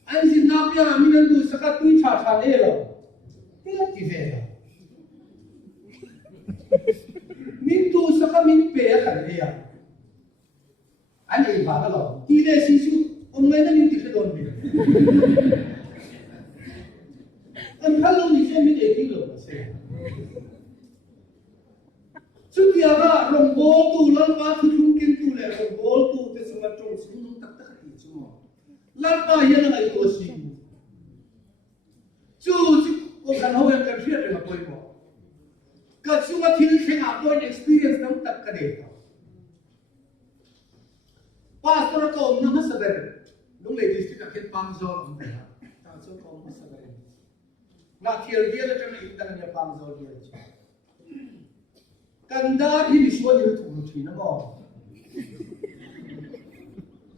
อันสิ่งนั้นเนี่ยมีนั่นดูสักตัวชาชาเลยเราที่ละที่เดียวมีตัวสักมีเปย์กันเลยอันนี้บ้าแล้วที่เรื่องสิ่งองค์ไม่ได้มีที่จะโดนบีบอันนั้นเรานี่จะมีเด็กที่เราเสียสุดที่ว่าลงโบตูลันปาทุกคนกินตูเลยลงโบตูเป็นสมัยจงสิ่งตักตักที่ชั่วลันปาเห็นอะไรตัวสิ่งจู่จู่องค์การเขายังการเชื่อเรื่องอะไรบ้างก็ชั่วที่เชื่ออาตัว experience นั้นตักกระเด็นPastor ko na masaber nung ladies ti kakit pangzol ang pera pastor ko masaber na tiel dia la tang itan niya pangzol dia kandar hi miswa ni tu tu na mo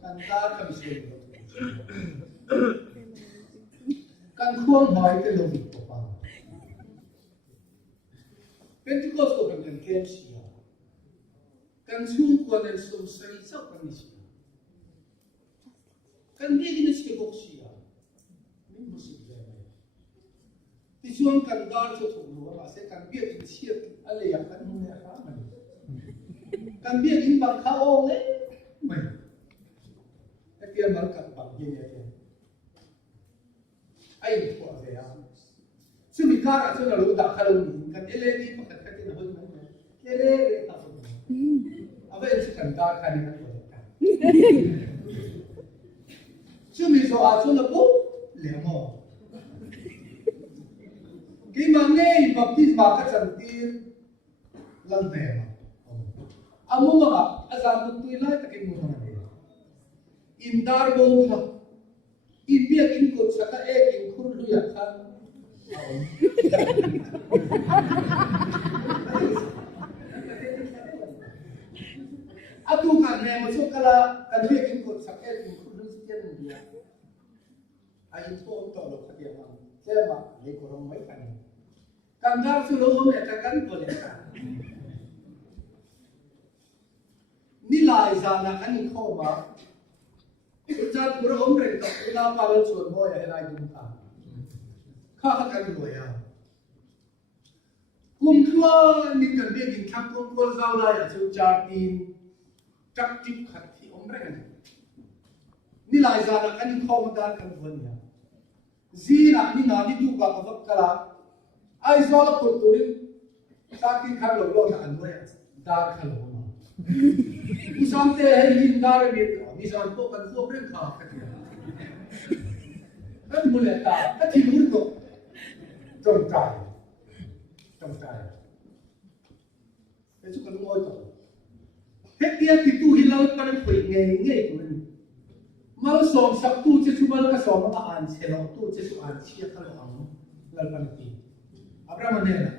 kandar ka miswa ni kan khuang bai te lo bit pa Pentecost ko kan ken siya kan chung ko nen som sari sa kan siya kan dia gina sikit boxia, ni musik jadi. Tisuan kan dar tu thulu, masa kan dia gina sikit, ale yang kan mune apa mana? Kan dia gina bang kau le, mana? Tapi yang mereka bang gini aja. Ayo buat saya. Semikara tu lalu tak kalau ni, kan ele ni pakai kaki nak buat mana? Ele tak boleh. Apa yang sekarang dar kan ini kan? Chứ Mizo à cho là bút lẻ mò cái mà nghe mà tin vào các trận tiên lần về mà ông muốn mà azam tụi tôi lại tất cái mùa này in dar bông ha in bia in cột saka in khun lu yak khan atu kan ne mo chu kala kan be kin ko sak e kin khu ru chen dia ai to to lo ka dia ma se ma le ko rom mai kan dar su lo me ta kan ko le ta ni lai za na kan ni kho ma Churachandpur om ren ka ila pa lo chuan mo ya lai dum ta kha kan lo ya kum thua ni kan be kin thak kum ko zau la ya chu cha tin chắc chắn khát thì ông rèn ni lại ra là cái những không đan cần vấn ya gì là ni nào đi tu cả vật cả là ai do là cột tụi sa khi khát lẩu lẩu là ăn vậy đan khát lẩu mà ni sáng thế hay nhìn đan là biết ni sáng tô cần tô rèn khát cái gì muốn ta cái gì muốn tu trồng trại cái chút cần ngồi tu thế kia thì tu hi lâu ta nên phải nghe của mình mal som sắc tu chế chú mal cái som mà ăn xe lo tu chế chú ăn chia khá là ăn là phần gì Abraham này là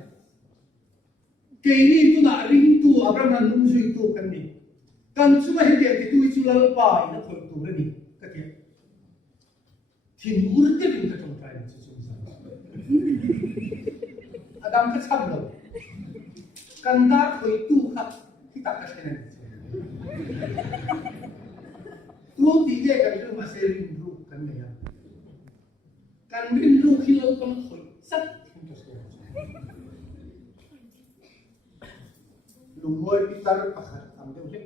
cái này tu na ring tu Abraham nung suy tu cái này kan chú mà hiện thì tu chú là bài nó thôi tu cái này cái kia thì ur cái mình cái trong trái chứ chúng ta Adam cái sao đâu kan ta thôi tu khác khi ta cái này tu thì cái cái mà sẽ rin ru cái này kan rin ru khi lâu con khởi sắc lùng ngôi pitar pakhat am deu hết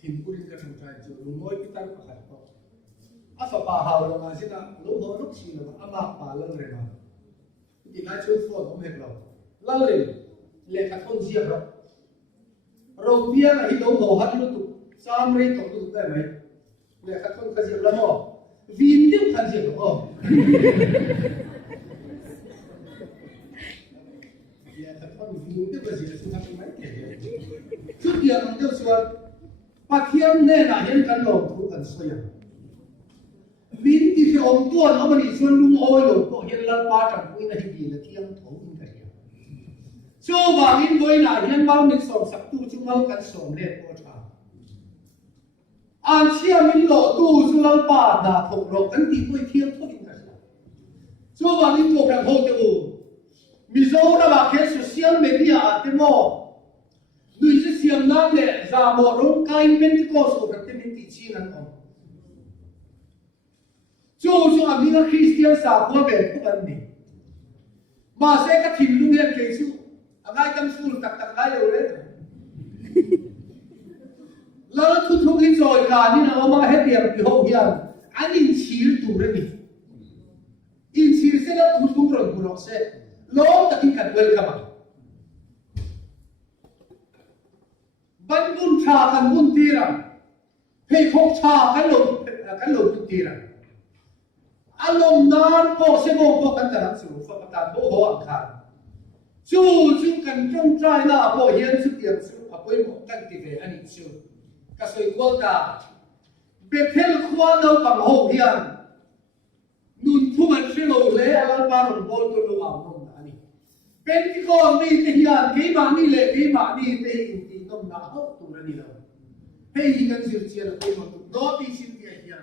thìn kurin cái trong trái chu lùng ngôi pitar pakhat ko asa pa hao lo ma sina lo ho lúc chi lo ama pa lo re ma ti lai chu phone om hết lo la le le ka thon zia ro râu bia là hi đâu hồ hát luôn tụ sam rê tổng tụ cái mấy để các con cái gì lắm không vin tiếp cái gì đúng không để các con vin tiếp cái gì là chúng ta mấy cái chút tiền nó tiêu xuân phát hiện nên là hiện căn lồng thú cần xoay vin thì phải ôm tuôn ông mình xuân lung ôi lồng có hiện là ba trăm quý là gì là thiên thấu như thế cho vàng in với là hiện bao mình sống sắc tu chúng bao cần sống lên qua cha an chia mình lộ tu chúng bao ba đã thuộc lộ cần tìm với thiên thôi in cái cho vàng in thuộc rằng hậu tiêu Mizo đã bảo cái social media thế mò nuôi sẽ xiêm nam lệ ra bộ rong cái bên cái cô số cái bên tí chi năng ông cho anh là Christian sao qua về không ăn đi mà sẽ cái thìn luôn hiện cái chú ngay tâm su tắc tắc ngay rồi đấy, lỡ thu thu cái rồi cả như là ông hết điểm thì hậu hiền, anh in chỉ đủ đấy nhỉ, in chỉ sẽ là thu thu rồi thu nó sẽ, lỡ tất nhiên cần welcome, ban bún trà cần bún tira, hay khóc trà cái lồng tira, anh lồng nan có sẽ có cần tận sự phật tận bộ hồ ăn khăn chú cần trong trai na bộ hiện sự tiền sự à bôi một căn tỷ về anh chú cái sợi quần ta bị theo khoa đâu bằng hồ hiền nun thu mình sẽ lộ lẽ anh ba đồng bôi tôi lộ ảo nông anh bên cái con đi thì hiền cái mà đi lệ cái mà đi thì nông đã hốt tụi nó đi đâu hay gì cần sự chia là cái mà tụi nó đi xin tiền hiền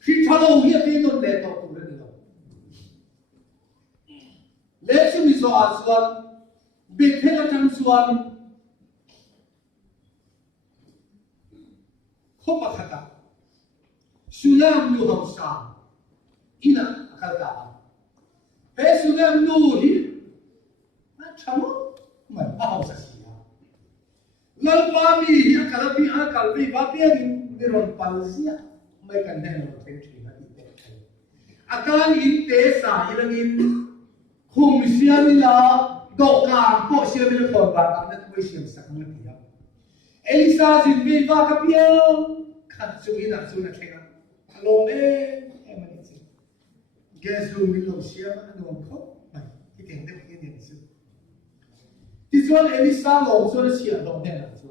khi thao lâu hiền cái nông lệ tụi nó đi đâu lẽ chứ mình so ăn xuân biệt thế là trong xuân không có khả năng sulam nu hậu sa ina khả năng thế sulam nu hi nó chấm mà bao sa gì à lần ba mi ya cả bi à cả bi ba bi ni ron palsia mấy cái này nó phải chỉ là ít đấy à cái ít tế sa ilangin khung xiên là độ càng có xiên là phần vàng ăn được với xiên sắc như thế Elisa xin về và cái bia khăn suy nghĩ là suy nghĩ thế nào long đấy em nói gì cái suy nghĩ long xiên mà nó không này cái tiếng đấy cái tiếng gì thì cho Elisa long cho nó xiên long đấy là cho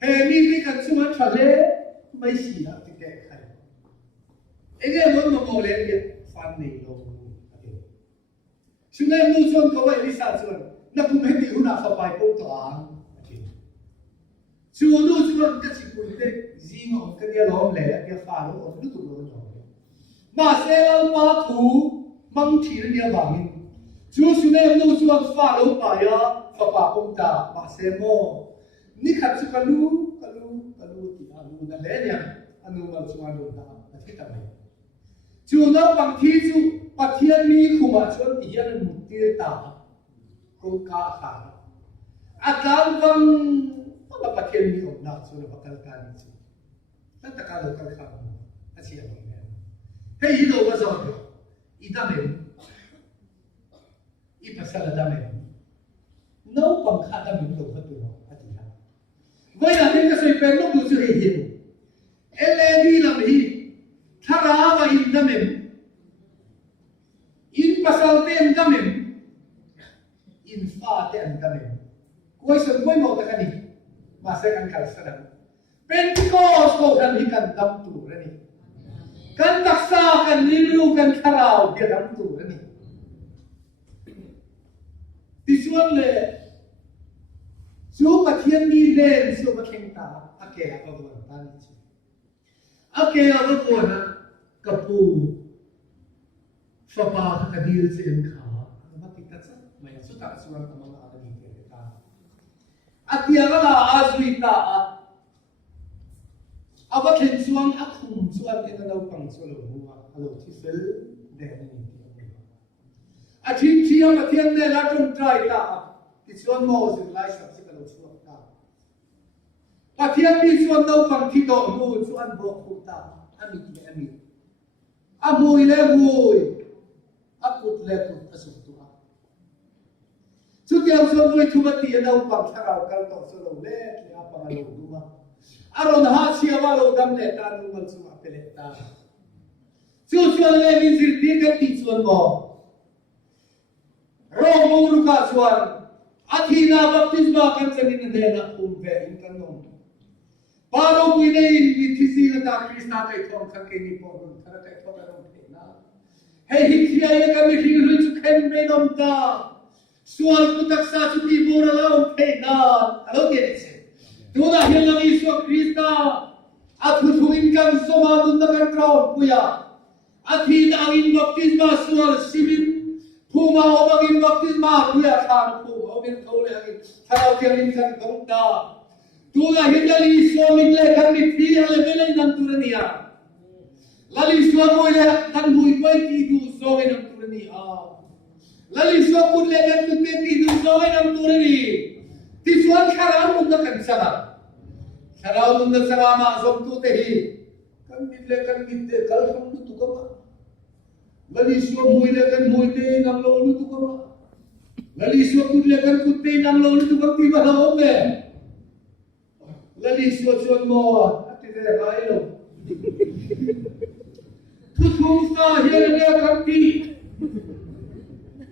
hey mi cái cái suy nghĩ thật đấy mấy gì là cái cái này anh em muốn mà ngồi lên đi phán này long chúng em nuôi chôn có vậy đi sao chôn, nó cũng hết điều nào phải bài công toán, จูนู้จูนู้ก็ชิบุยเด็กจีงองกันเดียล้อมแหล่เดียฟ้าล้อมรู้ตัวล้อมมาเซลมาถูมังทีเดียบางินจูสุเนมนู้จูอันฟ้าล้อมไปอ่ะฟ้าป่าคงตามาเซโมนี่ขัดสุกัลูที่อาลูนั่นแหละเนี่ยอนุมาจูอาลูตาที่ทำไมจูนู้บางทีจูปัจเจียนมีขุมาชวนที่ยันมุติตากูกาขาอาการวังว่าปัจเจียนมีอำนาจส่วนประการนี้สินั่นตะการเราการข้ามอาเซียนนี่แหละเฮ้ยเราว่าสอนอีดามเองอีภาษาดามเองน้องปังขาดามเองเราก็ตัวอาทิตย์ละเวลาเด็กก็ใส่เป็นลูกดูสิเห็นเอเลดีละมีถ้าเราว่าอีดามเองอินภาษาเต็มดามเองอินฟ้าเต็มดามเองคุยส่วนคุยหมดแต่กันนี่มาเสกันกันสักนั้นเป็นที่ก็สโตกันที่กันดำตัวนี่กันตักษากันรีวิวกันคาราวเดียดำตัวนี่ที่ส่วนเลยสู้กับเทียนมีเด่นสู้กับเข่งตาอาเกะเอาตัวตานี่สิอาเกะเอาตัวนะกับปูฟ้าป่าคดีเสียงขามาติดตัดซะไม่สุดท้ายส่วนของมันอะไรนี่เกิดขึ้นอาเทียก็ลาอาสุริตาเอาว่าเห็นส่วนอักขุมส่วนเอ็นเราฟังส่วนหัวเราที่เฟลเดนนี่อาทิตย์เที่ยวมาเที่ยงเนี่ยเราจงใจตาที่ส่วนโมสิไลสับสิกันเราส่วนตาพอเที่ยงมีส่วนเราฟังที่โดนมูส่วนบอกคุณตาอันนี้อามุยเล่มุยอากุดเล่กุดอสุตัวสุดยอดส่วนมุยทุบตีเราฟังชาเราการต่อสู้เราเล่ที่อาปังเราดูว่าอารมณ์หาเสียว่าเราดำเนินการมันสุมาเป็นตาส่วนเลยมีสิ่งที่กันที่ส่วนบอกเราโมรุกาส่วนอาทิตย์นาบัพติศมากันจะมีเดินคุมเวอินกันนองปารุกุยในวิธีสิ่งต่างคริสต์นาไก่ทองขังเกนิปอรุนทาร์ไก่ทองกันนองเทน่าเฮ้ยฮิตยาเยกันมีสิ่งรุ่งขึ้นไม่นำตาส่วนกุตักษาจุดที่บัวเราเทน่าเราเกิดเสตัวนั้นเห็นเราอิสวคริสต์นาอาทุทุอินกันสมาดุนตะกันคราวปุยาอาทิตย์อาวินบัพติศมาส่วนสิบินผู้มาเอาบังบัพติศมาปุยาทางผู้เอาเป็นเขาเลยอากิถ้าเราเที่ยวอินกันตรงตาตัวนั้นเห็นเราอิสวมิเลกันมีพิจารณาเป็นนั่นตัวนี้เราอิสวมุยเลกันมุยไปที่ดูโซ่เป็นนั่นตัวนี้เราอิสวมุยเลกันตุเตที่ดูโซ่เป็นนั่นตัวนี้ที่ส่วนข้ารามุนกันสระข้ารามุนสระมาสมตุเตหีกันมิเลกันมิเตกัลฟังดูตุกมาลลิสวมุยเลกันมุยเตนังโลลุตุกมาลลิสวกุดเลกันกุดเตนังโลลุตุกมาที่บ้านเราเองลลิสวชวนมัวที่เรื่องอะไรลูกทุกทุกตาเฮียเรียกันที่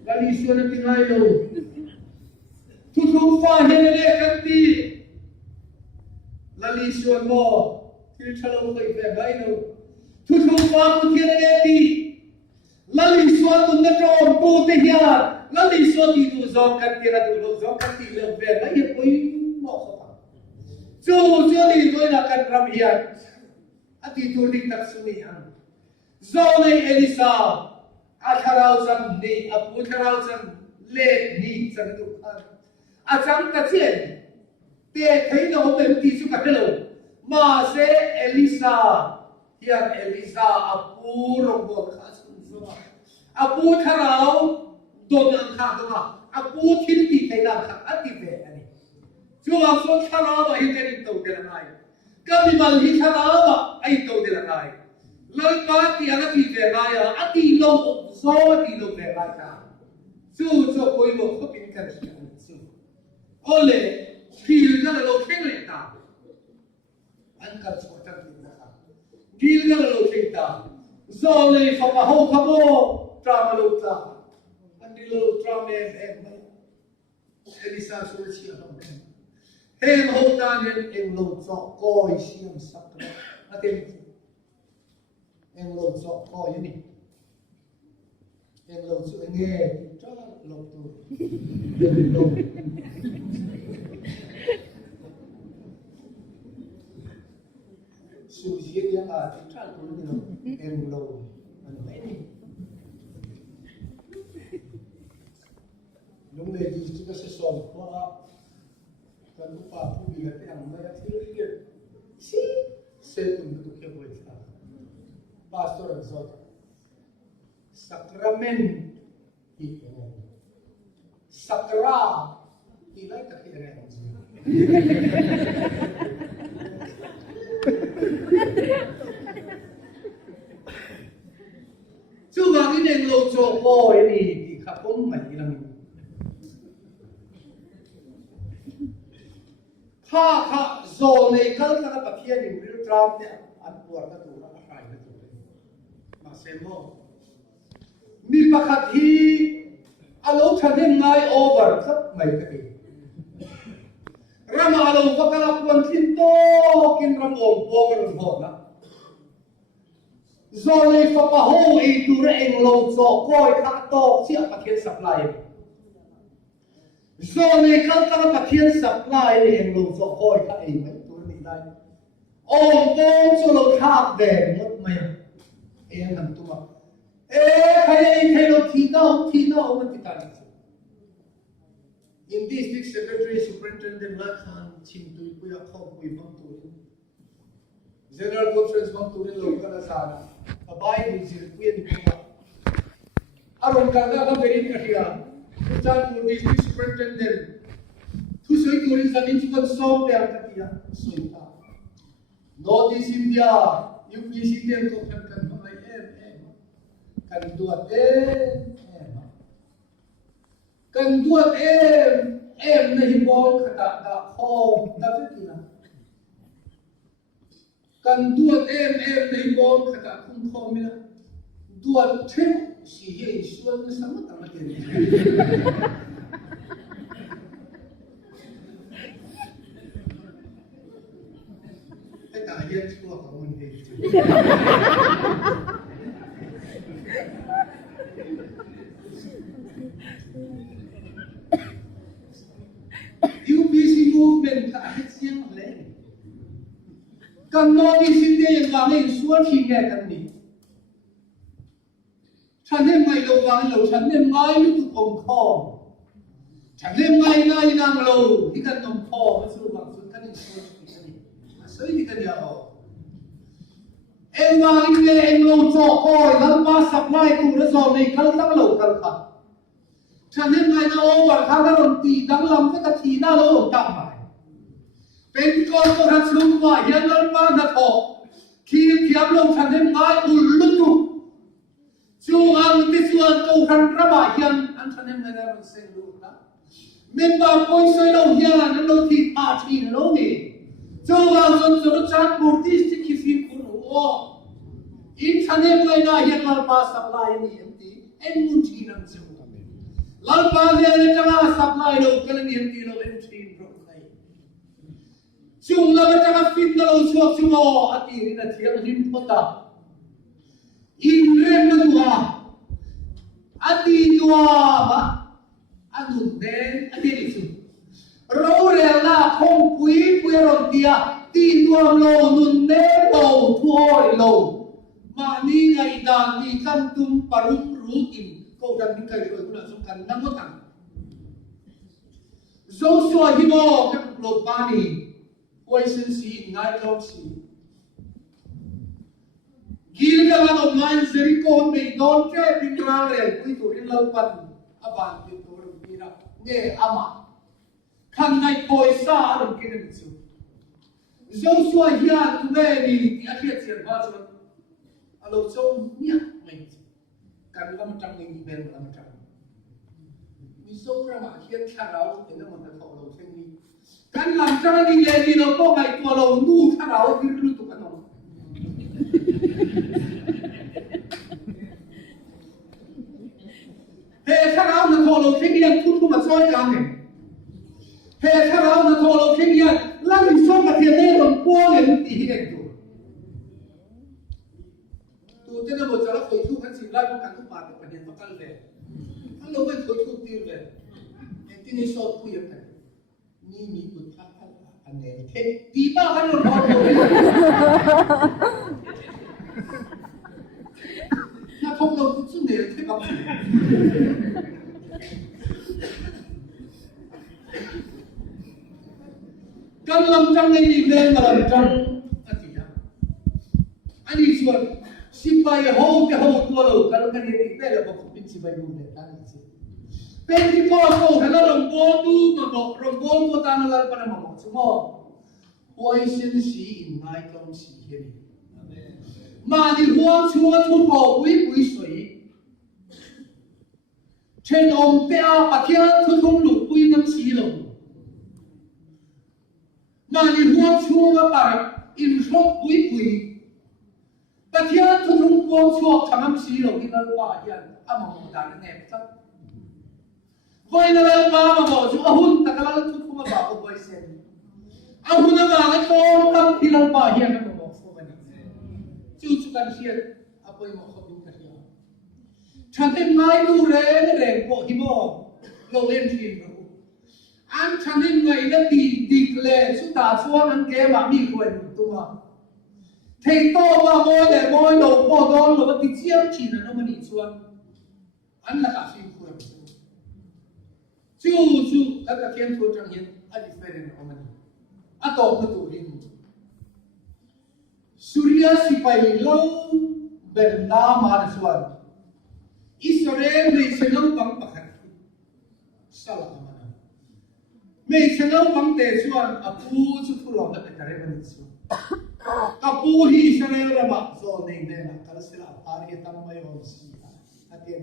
ลลิสวนั่นที่ไหนลูกทุกฝ่ายเห็นเรื่องกันดีลลิสวนโมที่ทะเลาะกันแบบไหนลูกทุกฝ่ายมันเห็นเรื่องดีลลิสวนตุนนักร้องปูติยาลลิสวนที่ดูจอมกันที่เราดูจอมกันที่เรื่องแบบไหนยังไม่เหมาะสมจู่นี่ตัวนักการรำเฮียนอาทิตย์ตัวนี้ตักสุนีอันโซนเอลิซาอาคาราจันนี่อาปูคาราจันเล่นี่จันทุกอันอาจารย์ตัดเส้นเตะให้เราเป็นที่สุดกันเลยมาเซเอลิซาเฮียเอลิซาอาปูรบกวนข้าศึกตัวอาปูทาราวโดนอังคารตัวอาปูทิ้งที่ใครนั่งข้างอันที่เวอันนี้ชัวร์ส่วนทาราวเห็นกันตัวเดียวกันก็มีบางที่ทาราวไอ้ตัวเดียวกันแล้วก็ที่อันที่เวไงอันที่โลกโซ่ที่โลกเวไงกันจู่คุยโลกก็เป็นกันโอเล่กิลกันเราเข่งเลยตาอันกันสกัดกันนะครับกิลกันเราเข่งตาโซเล่ฟ้าห้องขโมยตรามาลูกตาอันนี้เราตราเมย์เอลิซาสุรเชียร์เราเฮ้ยห้องตาเนี่ยเอ็งลูกสอกก้อยเชียมสักนะอาเต็มเอ็งลูกสอกก้อยนี่เอ็งลูกสุดเงี้ยจ้าลูกตัวลูก sushi yang ada cakap tu ni englo, mana ni? Nung lagi juga sesuatu apa? Kan lupa aku bila yang mana tiada si setun tu kaya boleh tak? Pastor exhort sakramen ini sakra tidak kaya ni. Cuba ini yang lo coba ini di kapung macam ha zone kalau kita pakai ni real trap ni keluar tu lah apa itu masemo mi pakat hi alo thade ngai over sab mai kaki rama alo pakala puan thin to kin ram om bong ho na zone fa pa ho e tu re eng lo zo koi kha to sia pakai supply zone kalau kita pakai supply ni eng lo zo koi kha e mai tu ni dai om bong so lo kha de mot mai e nam tu ma kaya lo thina man tikani in district secretary superintendent Lakhan Chintui puya kho pui bang tu general conference bang tu lo kala sana abai ni sir puya ni pa aron kala ka beri ni kia Churachandpur district superintendent tu soi turin zamin chukan som pe ang kia soi ta Northeast India UPC-NEI ko kan mai kan duat kan duat na hibol kata da kho da kina kan duat na hibol kata kung kho mina duat trip si ye suan na sama tama din eta yan suwa ka mun de UPC movement ka ahit siyang leng. Kan Northeast India yang wangin suan hinga kan ni. Channe mai lo wangin lo channe mai tu om khom. Channe mai nang lo ikan om khom masu bang sun kan ni suan ni. Asoi ni kan ya o. Em wangin le em lo cho koi lan pa supply tu ra zo nei kal tak lo kal kha. Channe mai na o war kha ga ron ti dang lam ka thi na lo tak mai. Pen ko ko ran slung wa yan lan pa na tho. Khi thiam lo channe mai ul lu tu. Chu ang ti chuan ko ran ra ba yan an channe mai na ron seng lu na. Men ba poi soi lo yan an lo thi pa thi lo ni. Chu ang son Churachandpur Dist Conf o in channe mai na yan lan pa supply ni empty en mu thi nam chu. Lalpa dia le tanga supply lo kala ni empty lo empty ro kai chung la tanga fit na lo chuak chumo ati ri na thiang him pota in rem na duwa ati duwa ba anu den ati ri chu ro re la khong pui ron dia ti duam lo nun ne lo thoi lo ma ni ngai dan ni kan tum parum rutin kau dan bingkai di bawah sungkan namotan. Joshua himo ke lopani, poison si ngai long si. Gil ka man online Jericho me don ke pingral re kui tu in laupan aban pi tu ru pira ne ama. Kan ngai poisa ru kinen su. Joshua hian tu ni ti akhiat sian ba su. Alo chong nia mai. Kan lam tang ning ben lam tang Mizo ra ma khian kharau ena ma ta thau lo theng ni kan lam tang ni le ni lo ko kai to lo nu kharau ki lu tu kan no he kharau na thau lo theng ni tu tu ma choi kang ni he kharau na thau lo theng ni lang ni so ka thian ne ron po le ti hi ek tu tu te na mo chala khoi thu kan sim lai kan tu pa ta pen pakal le an lo kan khoi thu ti le en ti ni so tu ye kan ni mi ku tha an ne the ti ba kan lo kan lam chang nei le na lam chang atia ani chuan sipai ho te ho to lo kan kan ni te le bok pin sipai nu le kan chi pen ti ko ko hala rom bo tu ma bo rom bo ko ta na la pa na ma chu mo hoi sin si in ngai tong si he ni ma ni huang chua thu po ui ui sui chen om te a pathia thu thung lu ui nam si lo mà đi huang chua mà phải in shop quý quý, ta thiên thu thung huang chua thằng em xí rồi đi lên bà hiện, à mà một đàn nẹp chắc, vậy là lên bà mà bỏ chú ahun ta cái lên thu thung mà bà cũng vậy xem, ahun là bà cái con tâm đi lên bà hiện mà bỏ số vậy, chú chú cần hiện, à bây mà không biết cái gì, chẳng thể ngay tu rèn bỏ hi bỏ, lâu lên thiên rồi. Anh chẳng nên ngày đó đi lệ chúng ta xuống anh kế mà mi quên đúng không? Thầy to mà môi đầu môi đó rồi thì chiếm chỉ là nó mà đi xuống. Anh là cả sinh quên. Chú các cái thiên thu chẳng hiện anh đi về đến ông anh. Anh tổ cái tụ linh. Surya si phải lâu bên na mà đi xuống. Israel bị sinh lâu bằng bạc. Sao lại? Mấy sinh ông bằng tề xuân, apu chú thu lòng đất cái này vẫn xuân. Apu hi Israel là bạc rồi này này là cái sự là phá hiện tăng mấy ông sĩ à tiền.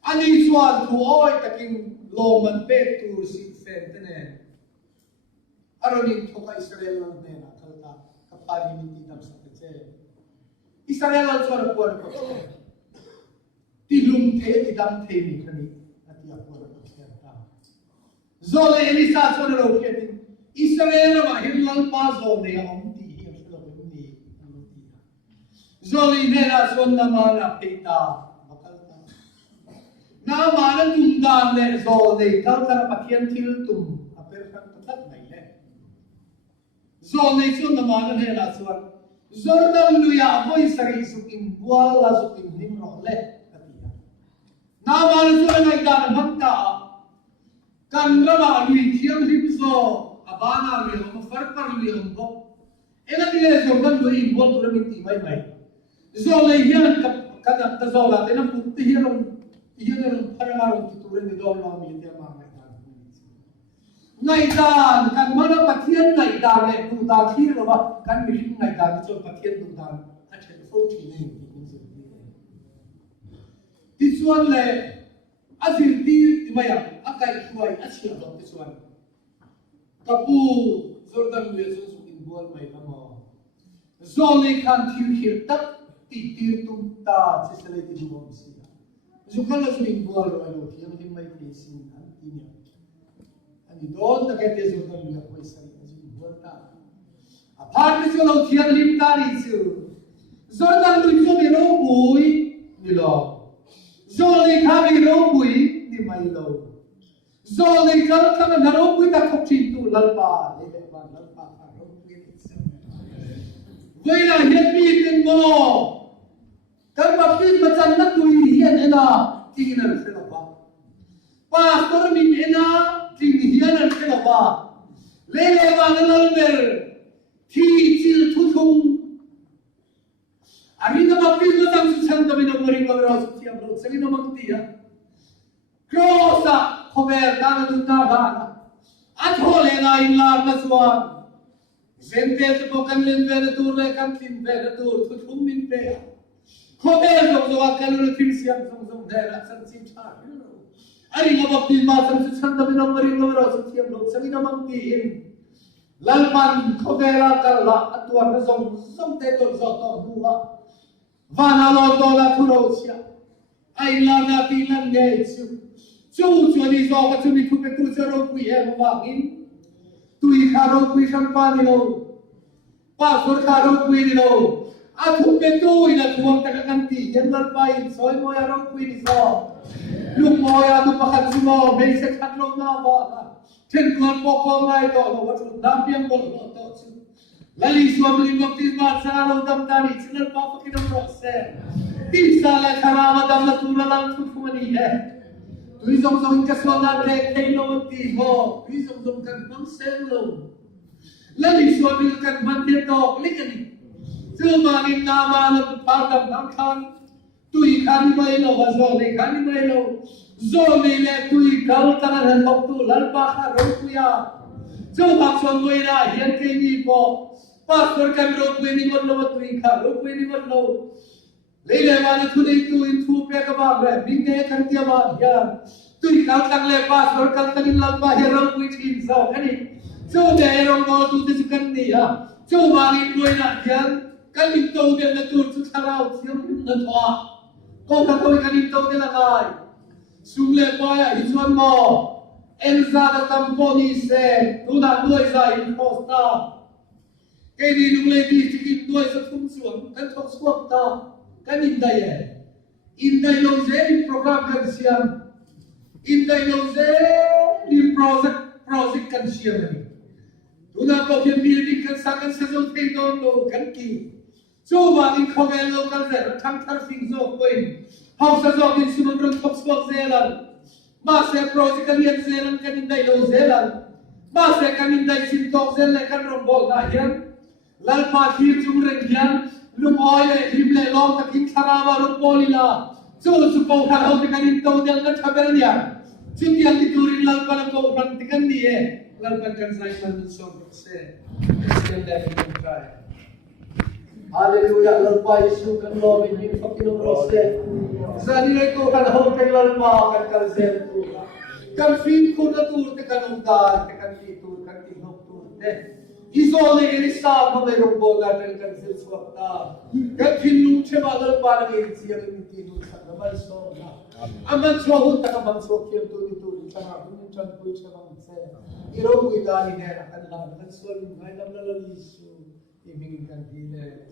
Anh đi xuân thu oi ta kinh lô mình bê tu sĩ phèn thế này. Aro nhìn thu cái Israel là này là cái ta cái phá đi mình đi đâm sát thế. Israel là xuân quân có thế. Đi lùng thế đi đâm thế mình cái này. Rồi Elisa cho nó đầu tiên Israel mà hiện lăng pa rồi này ông tí hiện sự là vấn đề rồi này là xuân năm là pita na mà nó tung đàn này rồi này các thằng bắt thiên thiếu tung à phải phát tất này đấy rồi này xuân năm này là xuân rồi năm nuya với sari sukin bua là sukin nim rồi đấy na mà nó xuân này đàn hăng ta kan rama lui thiam himzo abana lui hom farpar lui hom bo ela dile jordan lui bol tu min ti mai zo le hian ka ta zo la te na put ti hian parama ro tu re ni do lo mi te ma ngai dan kan mana pathian ngai dan le tu ta thi ro ba kan mi ngai dan cho pathian tu dan a chen fo thi ni ti suan le azir ti maya akai khuai achia dom ti chuan kapu jordan le zo su in bol mai lamo zole khan thiu hir tak ti tir tum ta chisale ti bom si zukala su in bol ro alo thiam him mai ti sin an ti nya ani don ta ke te jordan le khoi sai in bol ta a phar ti zo lo thiam lim ta ri chu jordan lu zo mi ro bui ni lo zole kha mi ro bui ni mai lo zole kal kha na ro bui ta khop chin tu lalpa le ba lalpa ka ro bui voi la het mi tin mo kan ba pin ma chan na tu hi hian ena ti na se la ba pastor min ena ti hian na se la ba le ba na lal ber thi chil thu thung ari na ba pin ma tang chan ta min na mari ka ra su ti am lo sagi na mang ti ha crossa khober ta na tu ta ba a thole na in la na suan zente se pokan len ve na tur le kan tin ve na tur thu thum min pe khober zo zo kan lu tin siam zong zong de la san sim cha ari na ba pin ma san chan ta min na mari ka ra su ti am lo sagi na mang ti in lalpan khobera ka la atwa na zong zong te to zo to duwa vana lo to la thu lo sia ai la na ti lan ge chu ni zo ka chu ni thu pe tu cha ro kui he ma ngin tui kha ro kui sang pa ni lo pa sur kha ro kui ni lo a thu pe tu ina thuang ta ka kan ti yen lan pa in soi mo ya ro kui ni zo lu mo ya tu pa khat chu mo be se khat lo na ba chen kuan po ko mai to lo wa chu dam piang bol lo to chu lali suam lim ngok ti ma sa lo dam ta ni chen pa pa ki dam ro se ti sa la khara ma dam na tu la lang thu thu ni he tuy dòng cái số là để thay lô tì hồ tuy dòng cần mong xem lô lấy đi số đi cần vấn đề to lấy cái này chưa mà đi nam mà là phá đầm nam khăn tuy khăn mấy lô và rồi này khăn mấy lô rồi này là tuy cao tăng hơn học tu lăn ba khá rồi tuy à chưa bác số người là hiện cái gì bỏ bác số cần rồi quên đi một lô tuy khá rồi quên đi một lô lấy lại mà thu đi tuy thu pe các bạn rồi mình nghe khăn kia mà ya tuy cao tăng lên bác số cao tăng lên lăn ba hiện rồi quên chìm sao cái này chưa để rồi ngồi tu thì cần gì à chưa mà đi quên là hiện cái mình tu thì là tu chút sao thiếu là thọ có các tôi cái mình tu thì là ai xuống lên qua ít xuân mò em ra là tâm poni xe tu đã nuôi dài costa cái đi lúc lên đi thì nuôi sẽ thung xuống cái thong xuống ta cái mình đây à in đây lâu dễ đi program cần xiêm in đây lâu dễ đi project cần xiêm này tu đã có chuyện building cần sang cần sử dụng thay đổi đồ cần kỳ chú mà đi không nghe lâu cần dễ thăng thăng sinh dọc quên học sử dụng đi xuống rừng thong xuống dễ lần mà sẽ project cần hiện dễ lần cần in đây lâu dễ lần mà sẽ cần in đây xin tóc dễ lần cần rong bol na hiện lần mà khi chúng rèn hiện lum oil him le long ta kin tharawa rong bolila chú bao khăn hậu thì cần in tàu dễ lần thằng bên này chú tiền thì turin lần mà lần cầu phần thì cần đi lần cần sai lần xong sẽ đây không try Hallelujah, Lord by Yesu kan lo min yin fakino rose. Zani re ko kan ho kan Lord ma kan kal zen tu. Kan fin ko na tu te kan umda te kan ti tu kan ti hok tu te. Izo le ni sa ma le ro bo la ten kan sil swakta. Kan fin lu che ma Lord pa na ni si ang ni ti nu sa na bal so na. Aman so hu ta ka bang so kiem tu ni tu ta na bu chan pu che bang se. Iro ku ita ni ne kan la kan so ni ngai lam la Yesu. Ibigin kan dile.